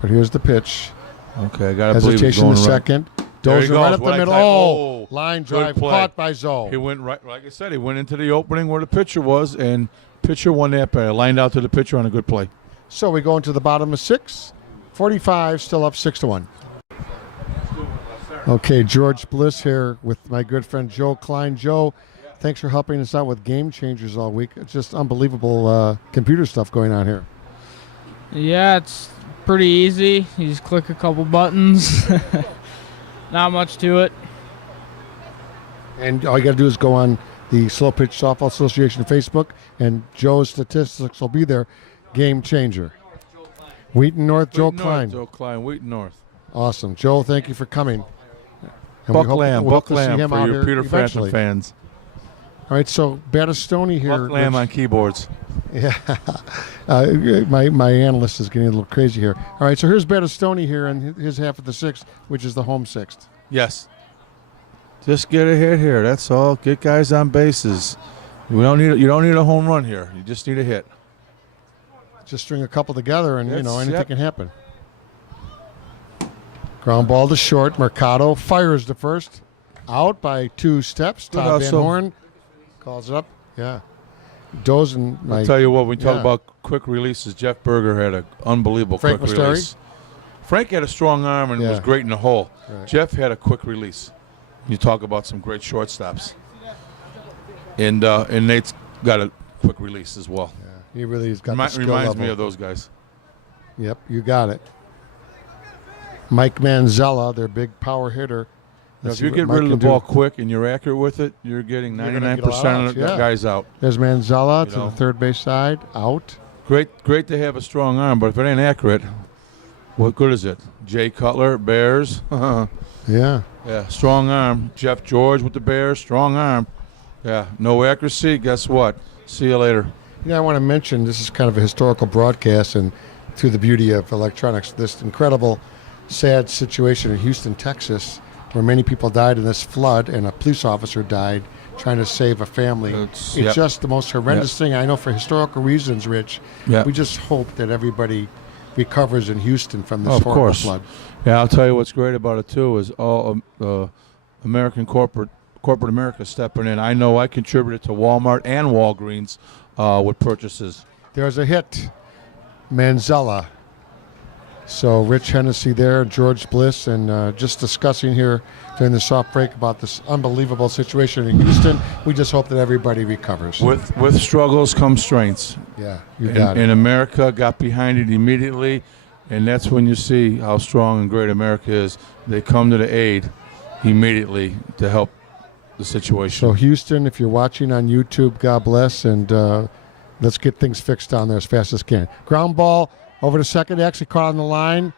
But here's the pitch. Okay, I got to believe he's hesitation going the right. second. Dozen right up the middle. Oh, Oh, line drive play. caught by Zoe. He went right, like I said, he went into the opening where the pitcher was, and pitcher won that play. Lined out to the pitcher on a good play. So we go into the bottom of 6. 45 still up 6-1. Okay, George Bliss here with my good friend Joe Klein. Joe, thanks for helping us out with Game Changers all week. It's just unbelievable computer stuff going on here. Yeah, it's pretty easy. You just click a couple buttons. Not much to it. And all you got to do is go on the Slow Pitch Softball Association Facebook, and Joe's statistics will be there. Game Changer. Wheaton North, Joe Klein. Joe Klein, Wheaton North. Awesome. Joe, thank you for coming. And Buck we Lamb hope to see for him out your here Peter eventually. Frampton fans. All right, so Battistoni here. Buck Lamb on keyboards. Yeah, my analyst is getting a little crazy here. All right, so here's Battistoni here in his half of the 6th, which is the home 6th. Yes. Just get a hit here. That's all. Get guys on bases. You don't need a home run here. You just need a hit. Just string a couple together, and anything Yep. can happen. Ground ball to short. Mercado fires the first. Out by 2 steps. Good Todd Van hustle. Horn calls it up. Yeah. Dozen. I'll tell you what, when we talk yeah. about quick releases, Jeff Berger had an unbelievable Frank quick Masteri? release. Frank had a strong arm and was Yeah. great in the hole. Right. Jeff had a quick release. You talk about some great shortstops. And Nate's got a quick release as well. Yeah, he really has got the skill Reminds level. me of those guys. Yep, you got it. Mike Manzella, their big power hitter. Now, Let's if see you what get Mike rid of the can do. ball quick and you're accurate with it, you're getting You're gonna 99% get of the outs, yeah. guys out. There's Manzella to know. the third base side. Out. Great to have a strong arm, but if it ain't accurate, what good is it? Jay Cutler, Bears. Yeah. Yeah, strong arm. Jeff George with the Bears, strong arm. Yeah, no accuracy. Guess what? See you later. I want to mention this is kind of a historical broadcast, and through the beauty of electronics, this incredible, sad situation in Houston, Texas, where many people died in this flood, and a police officer died trying to save a family. It's yep. just the most horrendous thing. I know for historical reasons, Rich. Yeah. We just hope that everybody recovers in Houston from this Of horrible course. flood. Yeah, I'll tell you what's great about it too is all American corporate America stepping in. I know I contributed to Walmart and Walgreens with purchases. There's a hit. Manzella So Rich Hennessy there, George Bliss, and just discussing here during the soft break about this unbelievable situation in Houston. We just hope that everybody recovers. With struggles come strengths. Yeah, you got it. And America got behind it immediately, and that's when you see how strong and great America is. They come to the aid immediately to help the situation. So Houston, if you're watching on YouTube, God bless, and let's get things fixed down there as fast as can. Ground ball over to second, actually caught on the line.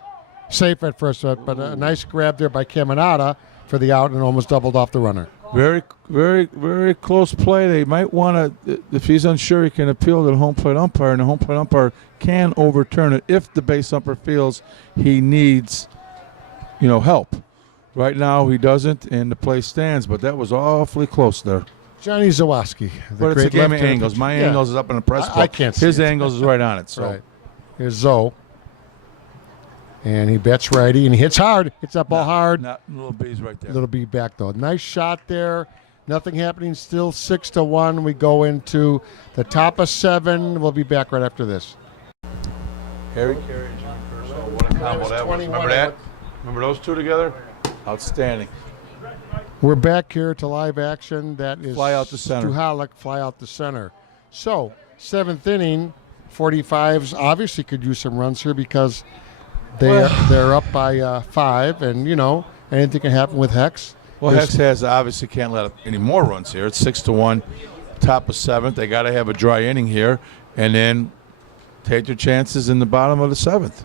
Safe at first, but a nice grab there by Caminada for the out and almost doubled off the runner. Very, very, very close play. They might want to, if he's unsure, he can appeal to the home plate umpire, and the home plate umpire can overturn it if the base umpire feels he needs, help. Right now he doesn't, and the play stands, but that was awfully close there. Johnny Zawaski. But it's a game of angles. My angles is up in the press box. I can't see His it. angles is right on it. So. Right. Here's Zoe. And he bets righty, and he hits hard. Hits that ball hard. Not little B's right there. Little B back, though. Nice shot there. Nothing happening. Still 6-1. We go into the top of 7. We'll be back right after this. Harry Carey and John Purcell. What a combo that was. Remember that? Remember those two together? Outstanding. We're back here to live action. That is Fly out to center. Stuhalik, fly out to center. So, 7th inning, 45's obviously could use some runs here because they're up by 5, and, anything can happen with Hexx. Well, Hexx obviously can't let up any more runs here. It's 6-1, top of 7th. They got to have a dry inning here, and then take their chances in the bottom of the 7th.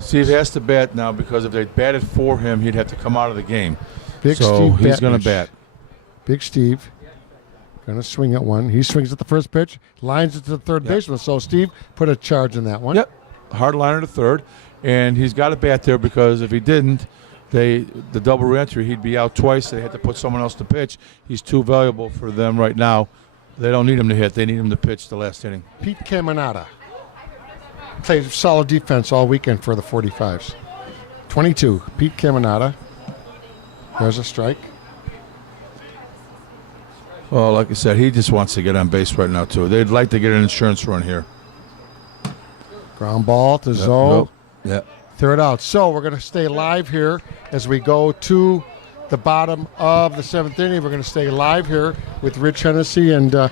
Steve has to bat now because if they batted for him, he'd have to come out of the game. Big so Steve he's going to bat. Big Steve going to swing at one. He swings at the first pitch, lines it to the third baseman. So Steve put a charge in that one. Yep, hard liner to third, and he's got to bat there because if he didn't, the double reentry, he'd be out twice. They had to put someone else to pitch. He's too valuable for them right now. They don't need him to hit. They need him to pitch the last inning. Pete Caminada played solid defense all weekend for the 45's. 22, Pete Caminada. There's a strike. Well, like I said, he just wants to get on base right now, too. They'd like to get an insurance run here. Ground ball to Zoe. Yep. Third out. So we're going to stay live here as we go to the bottom of the 7th inning. We're going to stay live here with Rich Hennessy. And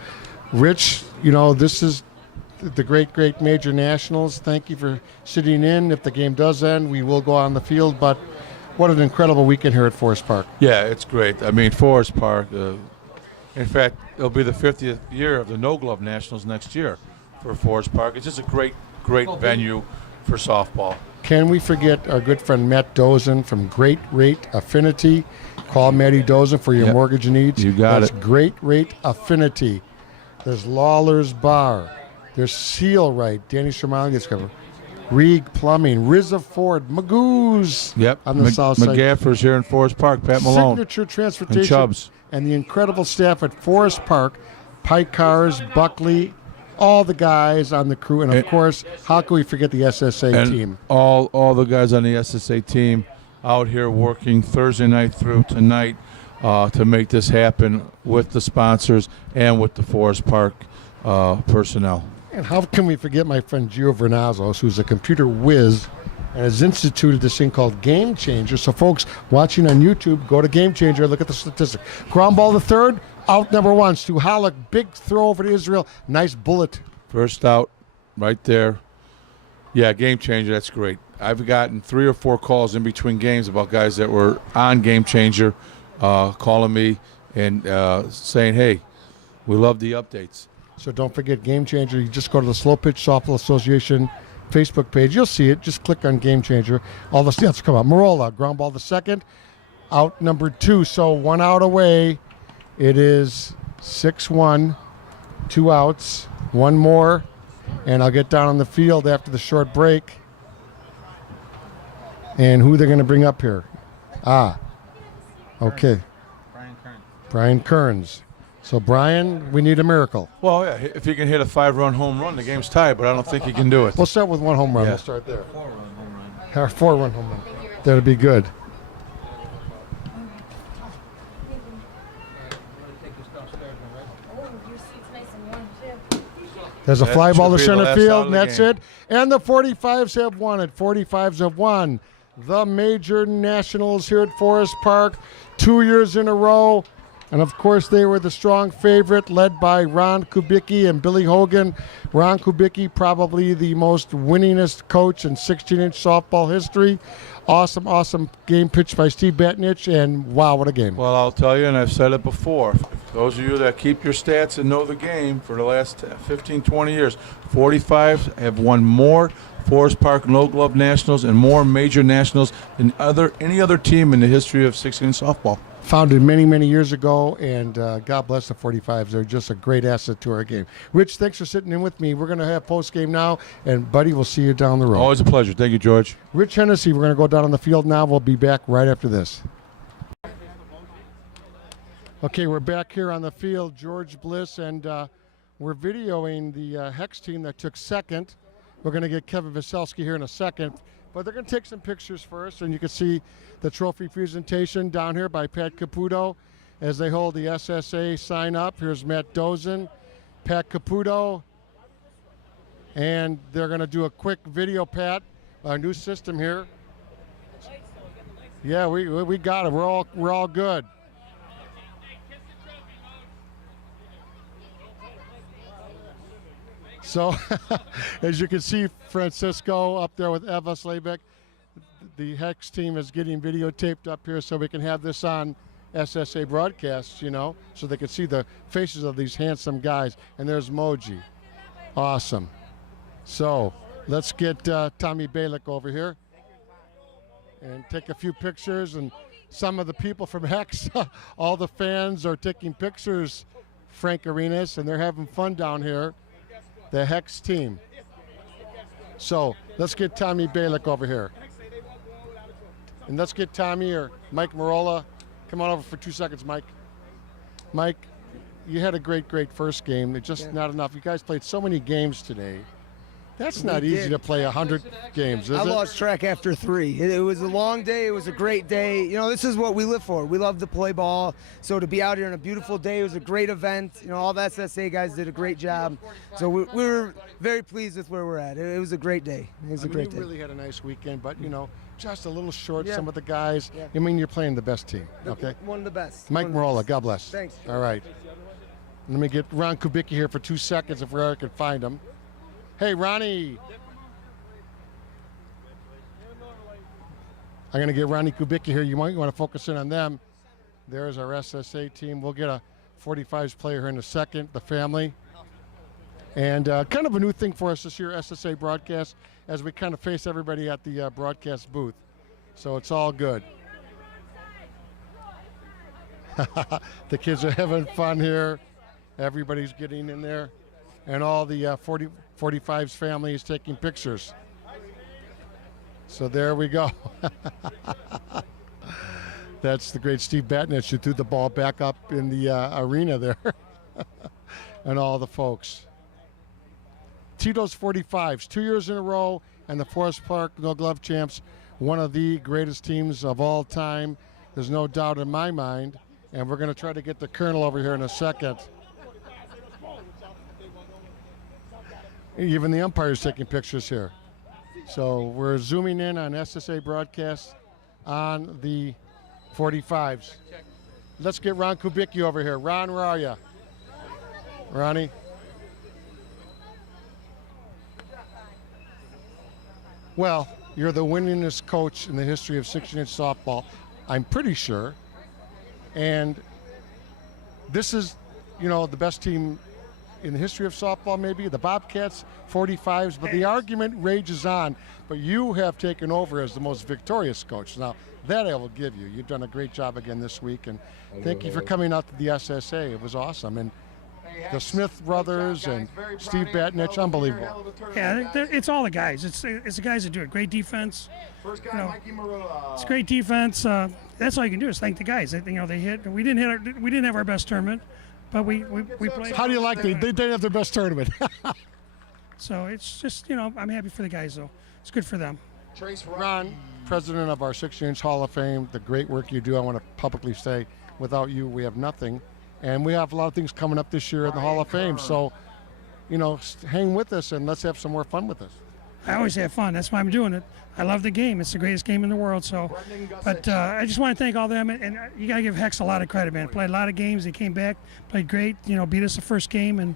Rich, this is the great Major Nationals. Thank you for sitting in. If the game does end, we will go on the field. But what an incredible weekend here at Forest Park. Yeah, it's great. I mean, Forest Park, in fact, it'll be the 50th year of the No Glove Nationals next year for Forest Park. It's just a great venue for softball. Can we forget our good friend Matt Dozen from Great Rate Affinity? Call Matty Dozen for your mortgage needs. You got That's it. Great Rate Affinity. There's Lawler's Bar. There's Seal Right. Danny Shermalia's cover. Reed Plumbing. Rizza Ford. Magoo's. Yep. On the south side. McGaffers here in Forest Park. Pat Malone. Signature Transportation. And Chubbs. And the incredible staff at Forest Park. Pike Cars, Buckley, all the guys on the crew. And, of course, how can we forget the SSA team? All the guys on the SSA team out here working Thursday night through tonight to make this happen with the sponsors and with the Forest Park personnel. And how can we forget my friend Gio Vernazos, who's a computer whiz and has instituted this thing called Game Changer. So, folks watching on YouTube, go to Game Changer, look at the statistic. Ground ball to third, out number 1. Stuhalik, big throw over to Israel. Nice bullet. First out right there. Yeah, Game Changer, that's great. I've gotten 3 or 4 calls in between games about guys that were on Game Changer calling me and saying, hey, we love the updates. So don't forget Game Changer. You just go to the Slow Pitch Softball Association Facebook page. You'll see it. Just click on Game Changer. All the stats come out. Marola, ground ball to second. Out number 2. So 1 out away. It is 6-1. 2 outs. 1 more. And I'll get down on the field after the short break. And who they're going to bring up here. Okay. Brian Kearns. So, Brian, we need a miracle. Well, yeah, if he can hit a 5-run home run, the game's tied, but I don't think he can do it. We'll start with 1 home run. Yeah. We'll start there. 4-run home run. 4-run home run. That'll be good. There's a That fly ball to should be the center last out field, of and the that's game. it. And the 45's have won it. 45's have won the Major Nationals here at Forest Park 2 years in a row. And, of course, they were the strong favorite, led by Ron Kubicki and Billy Hogan. Ron Kubicki, probably the most winningest coach in 16-inch softball history. Awesome, awesome game pitched by Steve Batnich, and wow, what a game. Well, I'll tell you, and I've said it before, those of you that keep your stats and know the game for the last 15, 20 years, 45 have won more Forest Park No Glove Nationals and more major nationals than any other team in the history of 16-inch softball. Founded many, many years ago, and God bless the 45s. They're just a great asset to our game. Rich, thanks for sitting in with me. We're going to have post-game now, and, buddy, we'll see you down the road. Always a pleasure. Thank you, George. Rich Hennessy, we're going to go down on the field now. We'll be back right after this. Okay, we're back here on the field. George Bliss, and we're videoing the Hexx team that took second. We're going to get Kevin Veselski here in a second, but they're going to take some pictures first, and you can see the trophy presentation down here by Pat Caputo as they hold the SSA sign up. Here's Matt Dozen, Pat Caputo, and they're going to do a quick video, Pat, our new system here. Yeah, we got it. We're all good. So, as you can see, Francisco up there with Eva Slavik, the Hexx team is getting videotaped up here so we can have this on SSA broadcasts, you know, so they can see the faces of these handsome guys. And there's Moji. Awesome. So, let's get Tommy Balick over here and take a few pictures. And some of the people from Hexx, all the fans are taking pictures, Frank Arenas, and they're having fun down here. The Hexx team. So let's get Tommy Balick over here. And let's get Tommy or Mike Marola. Come on over for 2 seconds, Mike. Mike, you had a great, great first game. It's just not enough. You guys played so many games today. That's not easy to play 100 games, is I it? lost track after 3. It was a long day. It was a great day. You know, this is what we live for. We love to play ball. So to be out here on a beautiful day, it was a great event. You know, all the SSA guys did a great job. So we were very pleased with where we're at. It was a great day. It was a great day. You really had a nice weekend, but, you know, just a little short, Yeah. some of the guys. Yeah. I mean, you're playing the best team, okay? One of the best. Mike One of the Marola, best. God bless. Thanks. All right. Let me get Ron Kubicki here for 2 seconds if I can find him. Hey, Ronnie. I'm going to get Ronnie Kubicki here. You might want to focus in on them. There's our SSA team. We'll get a 45's player here in a second, the family. And kind of a new thing for us this year, SSA broadcast, as we kind of face everybody at the broadcast booth. So it's all good. The kids are having fun here. Everybody's getting in there. And all the 45's family is taking pictures. So there we go. That's the great Steve Batnich who threw the ball back up in the arena there. And all the folks. Tito's 45's, 2 years in a row, and the Forest Park No Glove champs, one of the greatest teams of all time. There's no doubt in my mind. And we're going to try to get the Colonel over here in a second. Even the umpire's taking pictures here. So we're zooming in on SSA broadcast on the 45's. Let's get Ron Kubicki over here. Ron, where are you? Ronnie? Well, you're the winningest coach in the history of 16-inch softball, I'm pretty sure. And this is, you know, the best team in the history of softball, maybe, the Bobcats, 45's, but the argument rages on. But you have taken over as the most victorious coach. Now, that I will give you. You've done a great job again this week, and thank you for coming out to the SSA. It was awesome. And the Smith brothers and Steve Batnich, unbelievable. Yeah, it's all the guys. It's the guys that do it. Great defense. You know, it's great defense. That's all you can do is thank the guys. You know, they hit. We didn't have our best tournament, but we played. How do you like they didn't have their best tournament? So it's just, you know, I'm happy for the guys though. It's good for them. Ron, president of our 16-inch Hall of Fame, the great work you do, I want to publicly say, without you, we have nothing. And we have a lot of things coming up this year in the Hall of Fame. So hang with us and let's have some more fun with us. I always have fun. That's why I'm doing it. I love the game. It's the greatest game in the world. So, but I just want to thank all them, and you got to give Hexx a lot of credit, man. Played a lot of games. They came back, played great. Beat us the first game, and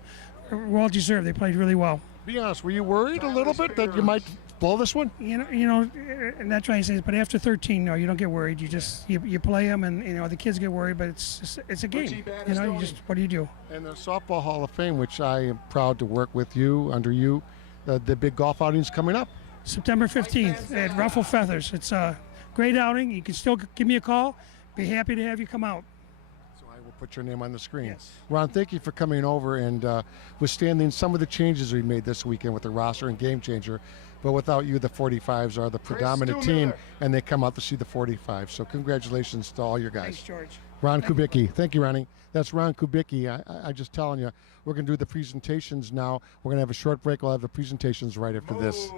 well deserved. They played really well. Be honest, were you worried a little bit that you might blow this one? And that's why I say. But after 13, no, you don't get worried. You just you play them, and the kids get worried. But it's a game. You just what do you do? And the Softball Hall of Fame, which I am proud to work with you under you, the big golf outing's coming up. September 15th at Ruffle Feathers. It's a great outing. You can still give me a call. Be happy to have you come out. So I will put your name on the screen. Yes. Ron, thank you for coming over and withstanding some of the changes we made this weekend with the roster and Game Changer. But without you, the 45's are the predominant team, and they come out to see the 45. So congratulations to all your guys. Thanks, George. Ron Kubicki. Thank you, Ronnie. That's Ron Kubicki. I just telling you, we're going to do the presentations now. We're going to have a short break. We'll have the presentations right after this.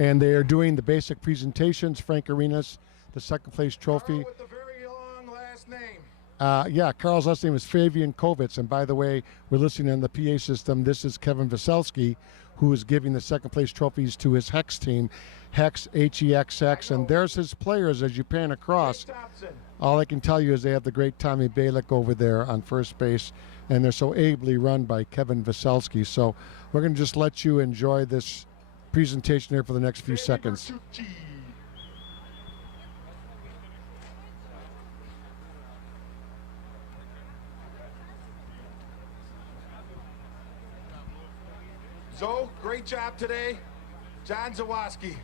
And they are doing the basic presentations. Frank Arenas, the second place trophy. With the very long last name. Yeah, Carl's last name is Fabian Kovitz. And by the way, we're listening on the PA system. This is Kevin Veselski, who is giving the second place trophies to his Hexx team. Hexx, Hexx. And there's his players as you pan across. All I can tell you is they have the great Tommy Balick over there on first base. And they're so ably run by Kevin Veselski. So we're going to just let you enjoy this presentation here for the next few seconds. Zoe, great job today. John Zawoski.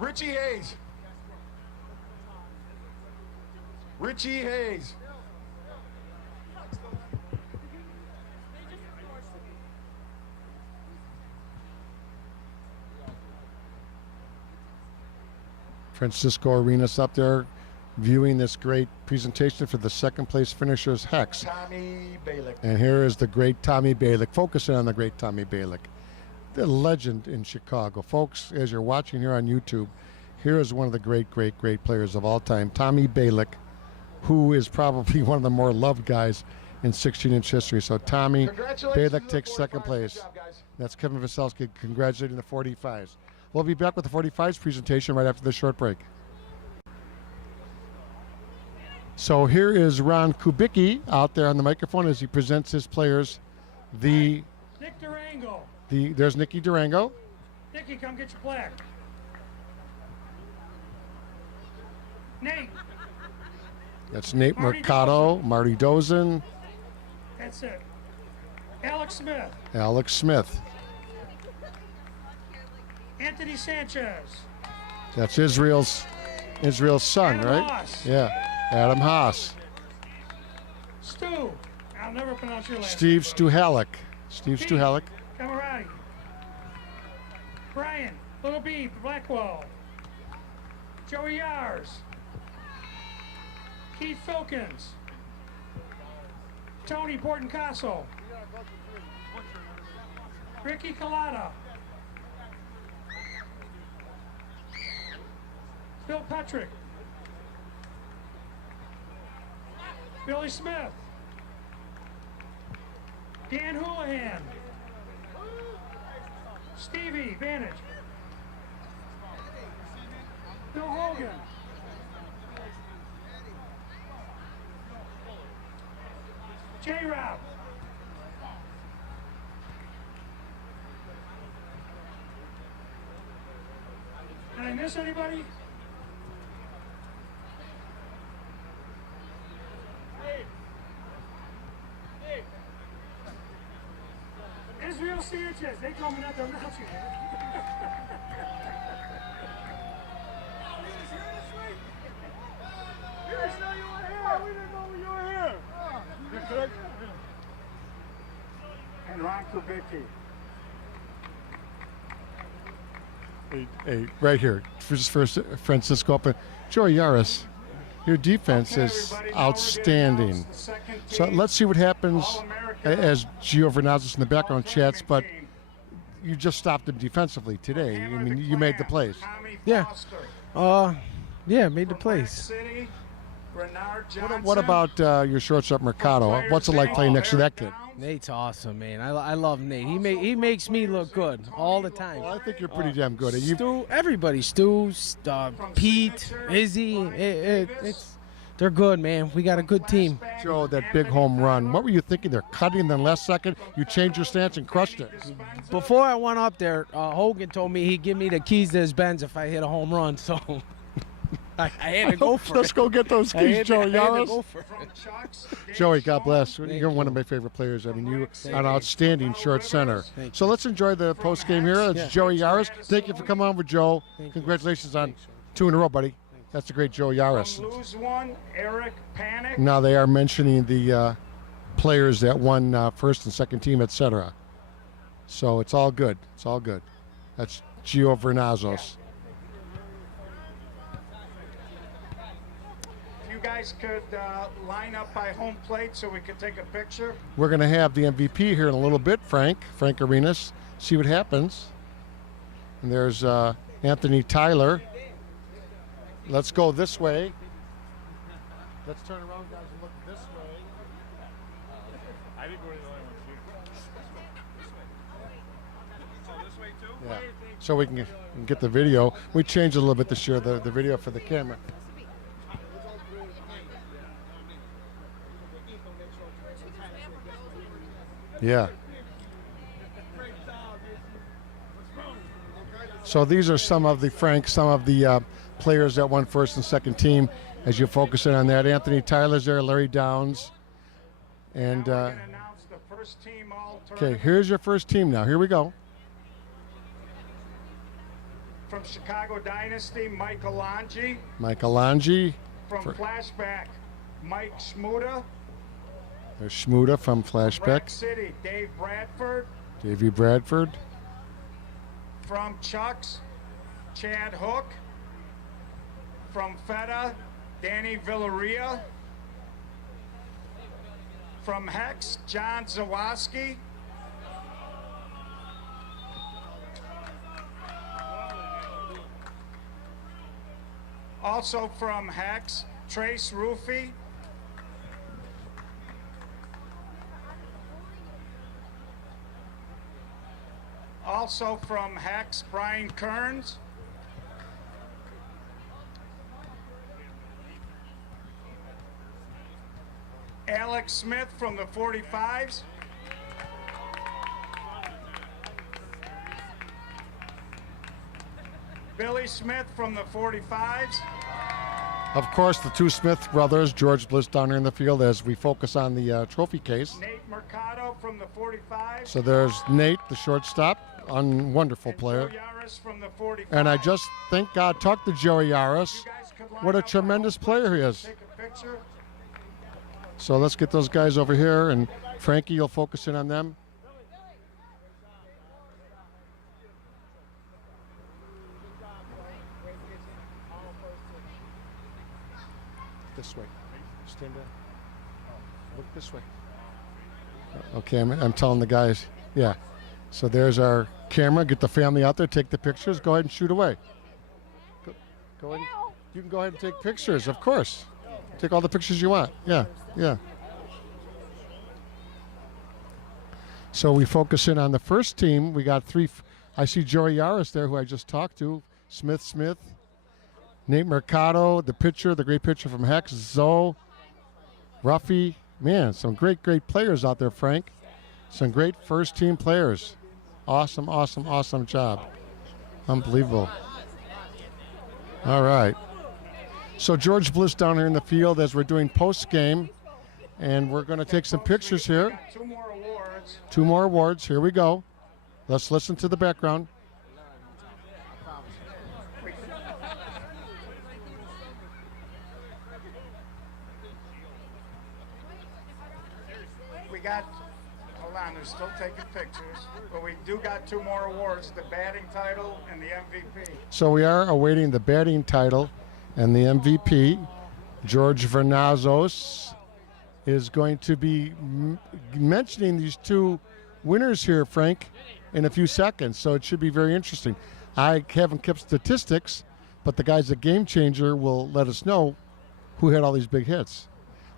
Richie Hayes. Richie Hayes. Francisco Arenas up there viewing this great presentation for the second place finishers, Hexx. Tommy Balick. And here is the great Tommy Balick, focusing on the great Tommy Balick, the legend in Chicago. Folks, as you're watching here on YouTube, here is one of the great players of all time, Tommy Balick, who is probably one of the more loved guys in 16-inch history. So Tommy Balick takes second place. Job, guys. That's Kevin Veselski congratulating the 45's. We'll be back with the 45's presentation right after this short break. So here is Ron Kubicki out there on the microphone as he presents his players. Nick Durango. There's Nicky Durango. Nicky, come get your plaque. Nate. That's Nate Marty Mercado, Marty Dozen, That's it. Alex Smith. Alex Smith. Anthony Sanchez. That's Israel's son, Adam right? Haas. Yeah, Adam Haas. Stu. I'll never pronounce your last Steve name. Stuhalik. Steve Pete. Stuhalik. Camarati. Brian. Little B. Blackwell. Joey Yars. Keith Filkins. Tony Portencaso. Ricky Collada. Bill Petrick. Billy Smith. Dan Houlihan. Stevie Vantage. Bill Hogan. J-Rob. Did I miss anybody? Israel Sanchez, they told me not to announce you. And Ron Kubicki. Hey, right here, just for Francisco up. Joey Yaris. Your defense is outstanding. So let's see what happens as Gio Vernazos in the background chats, but you just stopped him defensively today. I mean, you made the plays. Yeah. Yeah, made the plays. What about your shortstop Mercado? What's it like playing next to that kid? Nate's awesome, man. I love Nate. He makes me look good all the time. Well, I think you're pretty damn good. Everybody, Stu, Pete, Izzy, they're good, man. We got a good team. Joe, that big home run. What were you thinking? They're cutting, then last second you changed your stance and crushed it. Before I went up there, Hogan told me he'd give me the keys to his Benz if I hit a home run. So I had to go for Let's it. go get those keys, Joey Yaros. For it. Joey, God bless. You're one of my favorite players. I mean, you are an outstanding short center. So let's enjoy the post game here. It's Joey Yaros. Thank you for coming on with Joe. Congratulations on 2 in a row, buddy. That's a great Joe Yaros. Lose one, Eric Panic. Now they are mentioning the players that won first and second team, etc. So it's all good. It's all good. That's Gio Vernazos. You guys could line up by home plate so we could take a picture. We're going to have the MVP here in a little bit, Frank Arenas. See what happens. And there's Anthony Tyler. Let's go this way. Let's turn around, guys, and look this way. I think we're the only ones here. This way too? Yeah. So we can get the video. We changed a little bit this year, the video for the camera. Yeah. So these are some of the players that won first and second team. As you focus in on that, Anthony Tyler's there, Larry Downs, and okay. Here's your first team now. Here we go. From Chicago Dynasty, Michael Lange. From Flashback, Mike Schmuda. There's Schmuda from Flashback. Rack City, Dave Bradford. Davey Bradford. From Chucks, Chad Hook. From Feta, Danny Villaria. From Hexx, John Zawaski. Also from Hexx, Trace Rufy. Also from Hexx, Brian Kearns. Alex Smith from the 45's. Billy Smith from the 45's. Of course, the two Smith brothers, George Bliss down here in the field as we focus on the trophy case. Nate Mercado from the 45's. So there's Nate, the shortstop, wonderful player. Joe Yaris from the 45's. And I just thank God talked to Joey Yaris. You guys could line What a up tremendous by home player he plate, is. Take a picture. So let's get those guys over here, and Frankie, you'll focus in on them. This way. Stand up. Look this way. Okay, I'm telling the guys. Yeah. So there's our camera. Get the family out there. Take the pictures. Go ahead and shoot away. Go ahead. You can go ahead and take pictures, of course. Take all the pictures you want. Yeah, yeah. So we focus in on the first team. We got three. I see Joey Yaris there, who I just talked to. Smith, Nate Mercado, the pitcher, the great pitcher from Hexx, Zoe, Ruffy. Man, some great players out there, Frank. Some great first team players. Awesome job. Unbelievable. All right. So George Bliss down here in the field as we're doing post game, and we're going to take some pictures here. Two more awards. 2 more awards. Here we go. Let's listen to the background. We got, hold on, they're still taking pictures, but we do got 2 more awards, the batting title and the MVP. So we are awaiting the batting title and the MVP. George Vernazos is going to be mentioning these two winners here, Frank, in a few seconds. So it should be very interesting. I haven't kept statistics, but the guys at Game Changer will let us know who had all these big hits.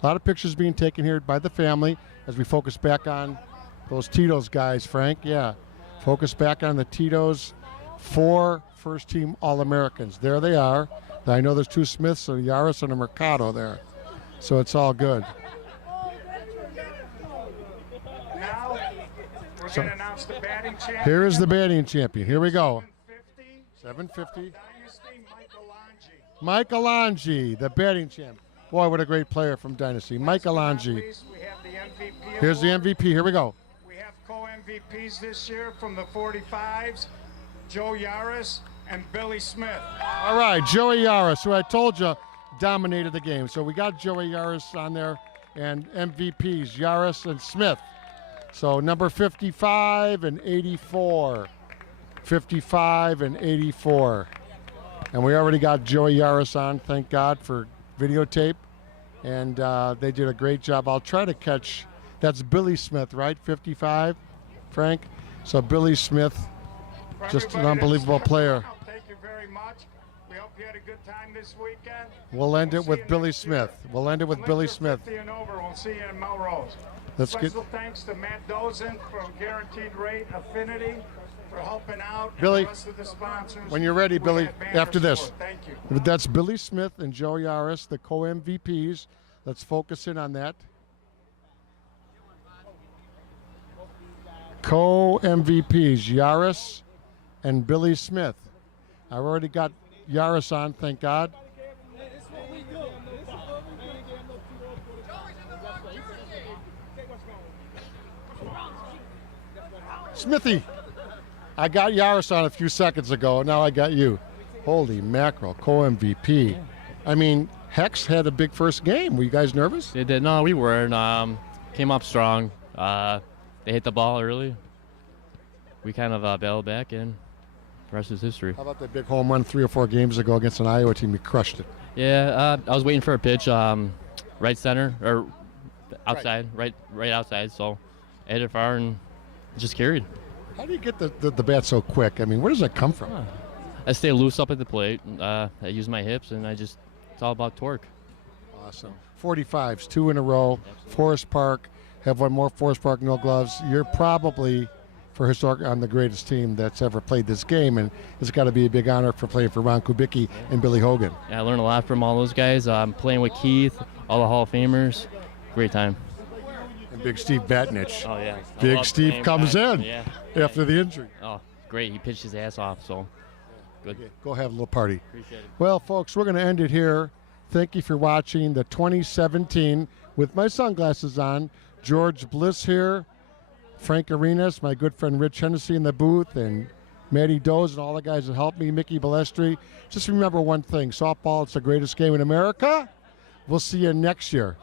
A lot of pictures being taken here by the family as we focus back on those Tito's guys, Frank. Yeah, focus back on the Tito's 4 first-team All-Americans. There they are. I know there's 2 Smiths, a Yaris and a Mercado there. So it's all good. Now, we're going to announce the batting champion. Here is the batting champion. Here we go. 750. Dynasty Michael, the batting champ. Boy, what a great player from Dynasty. Michael. We have the MVP. Here's the award. MVP. Here we go. We have co-MVPs this year from the 45's, Joe Yaris and Billy Smith. All right, Joey Yaris, who I told you dominated the game. So we got Joey Yaris on there and MVPs, Yaris and Smith. So number 55 and 84. 55 and 84. And we already got Joey Yaris on, thank God, for videotape. And they did a great job. I'll try to catch, that's Billy Smith, right? 55, Frank? So Billy Smith, just an unbelievable player. Thank you very much. We hope you had a good time this weekend. We'll end it with Billy Smith. We'll end it with Billy Smith. 50 and over. We'll see you in Melrose. Let's get Special thanks to Matt Dozen from Guaranteed Rate Affinity for helping out. Billy, and the rest of the sponsors. when you're ready, We Billy, had banner after this. support. Thank you. That's Billy Smith and Joe Yaris, the co-MVPs. Let's focus in on that. Co-MVPs, Yaris and Billy Smith. I've already got Yaris on, thank God. Smithy, I got Yaris on a few seconds ago. Now I got you. Holy mackerel, co-MVP. I mean, Hexx had a big first game. Were you guys nervous? They did. No, we weren't. Came up strong. They hit the ball early. We kind of bailed back, and the rest is history. How about that big home run 3 or 4 games ago against an Iowa team? You crushed it. Yeah, I was waiting for a pitch, right center or outside, right outside. So I hit it far and just carried. How do you get the bat so quick? I mean, where does that come from? I stay loose up at the plate. I use my hips, and it's all about torque. Awesome. 45's, 2 in a row. Forest Park, have one more Forest Park, no gloves. You're probably, for historic, on the greatest team that's ever played this game, and it's got to be a big honor for playing for Ron Kubicki and Billy Hogan. Yeah, I learned a lot from all those guys. I'm playing with Keith, all the Hall of Famers. Great time. And Big Steve Batnich. Oh, yeah. Big Steve comes in after the injury. Oh, great. He pitched his ass off, so good. Okay, go have a little party. Appreciate it. Well, folks, we're going to end it here. Thank you for watching the 2017 with my sunglasses on. George Bliss here, Frank Arenas, my good friend Rich Hennessy in the booth, and Matty Doze and all the guys that helped me, Mickey Balestri. Just remember one thing, softball, it's the greatest game in America. We'll see you next year.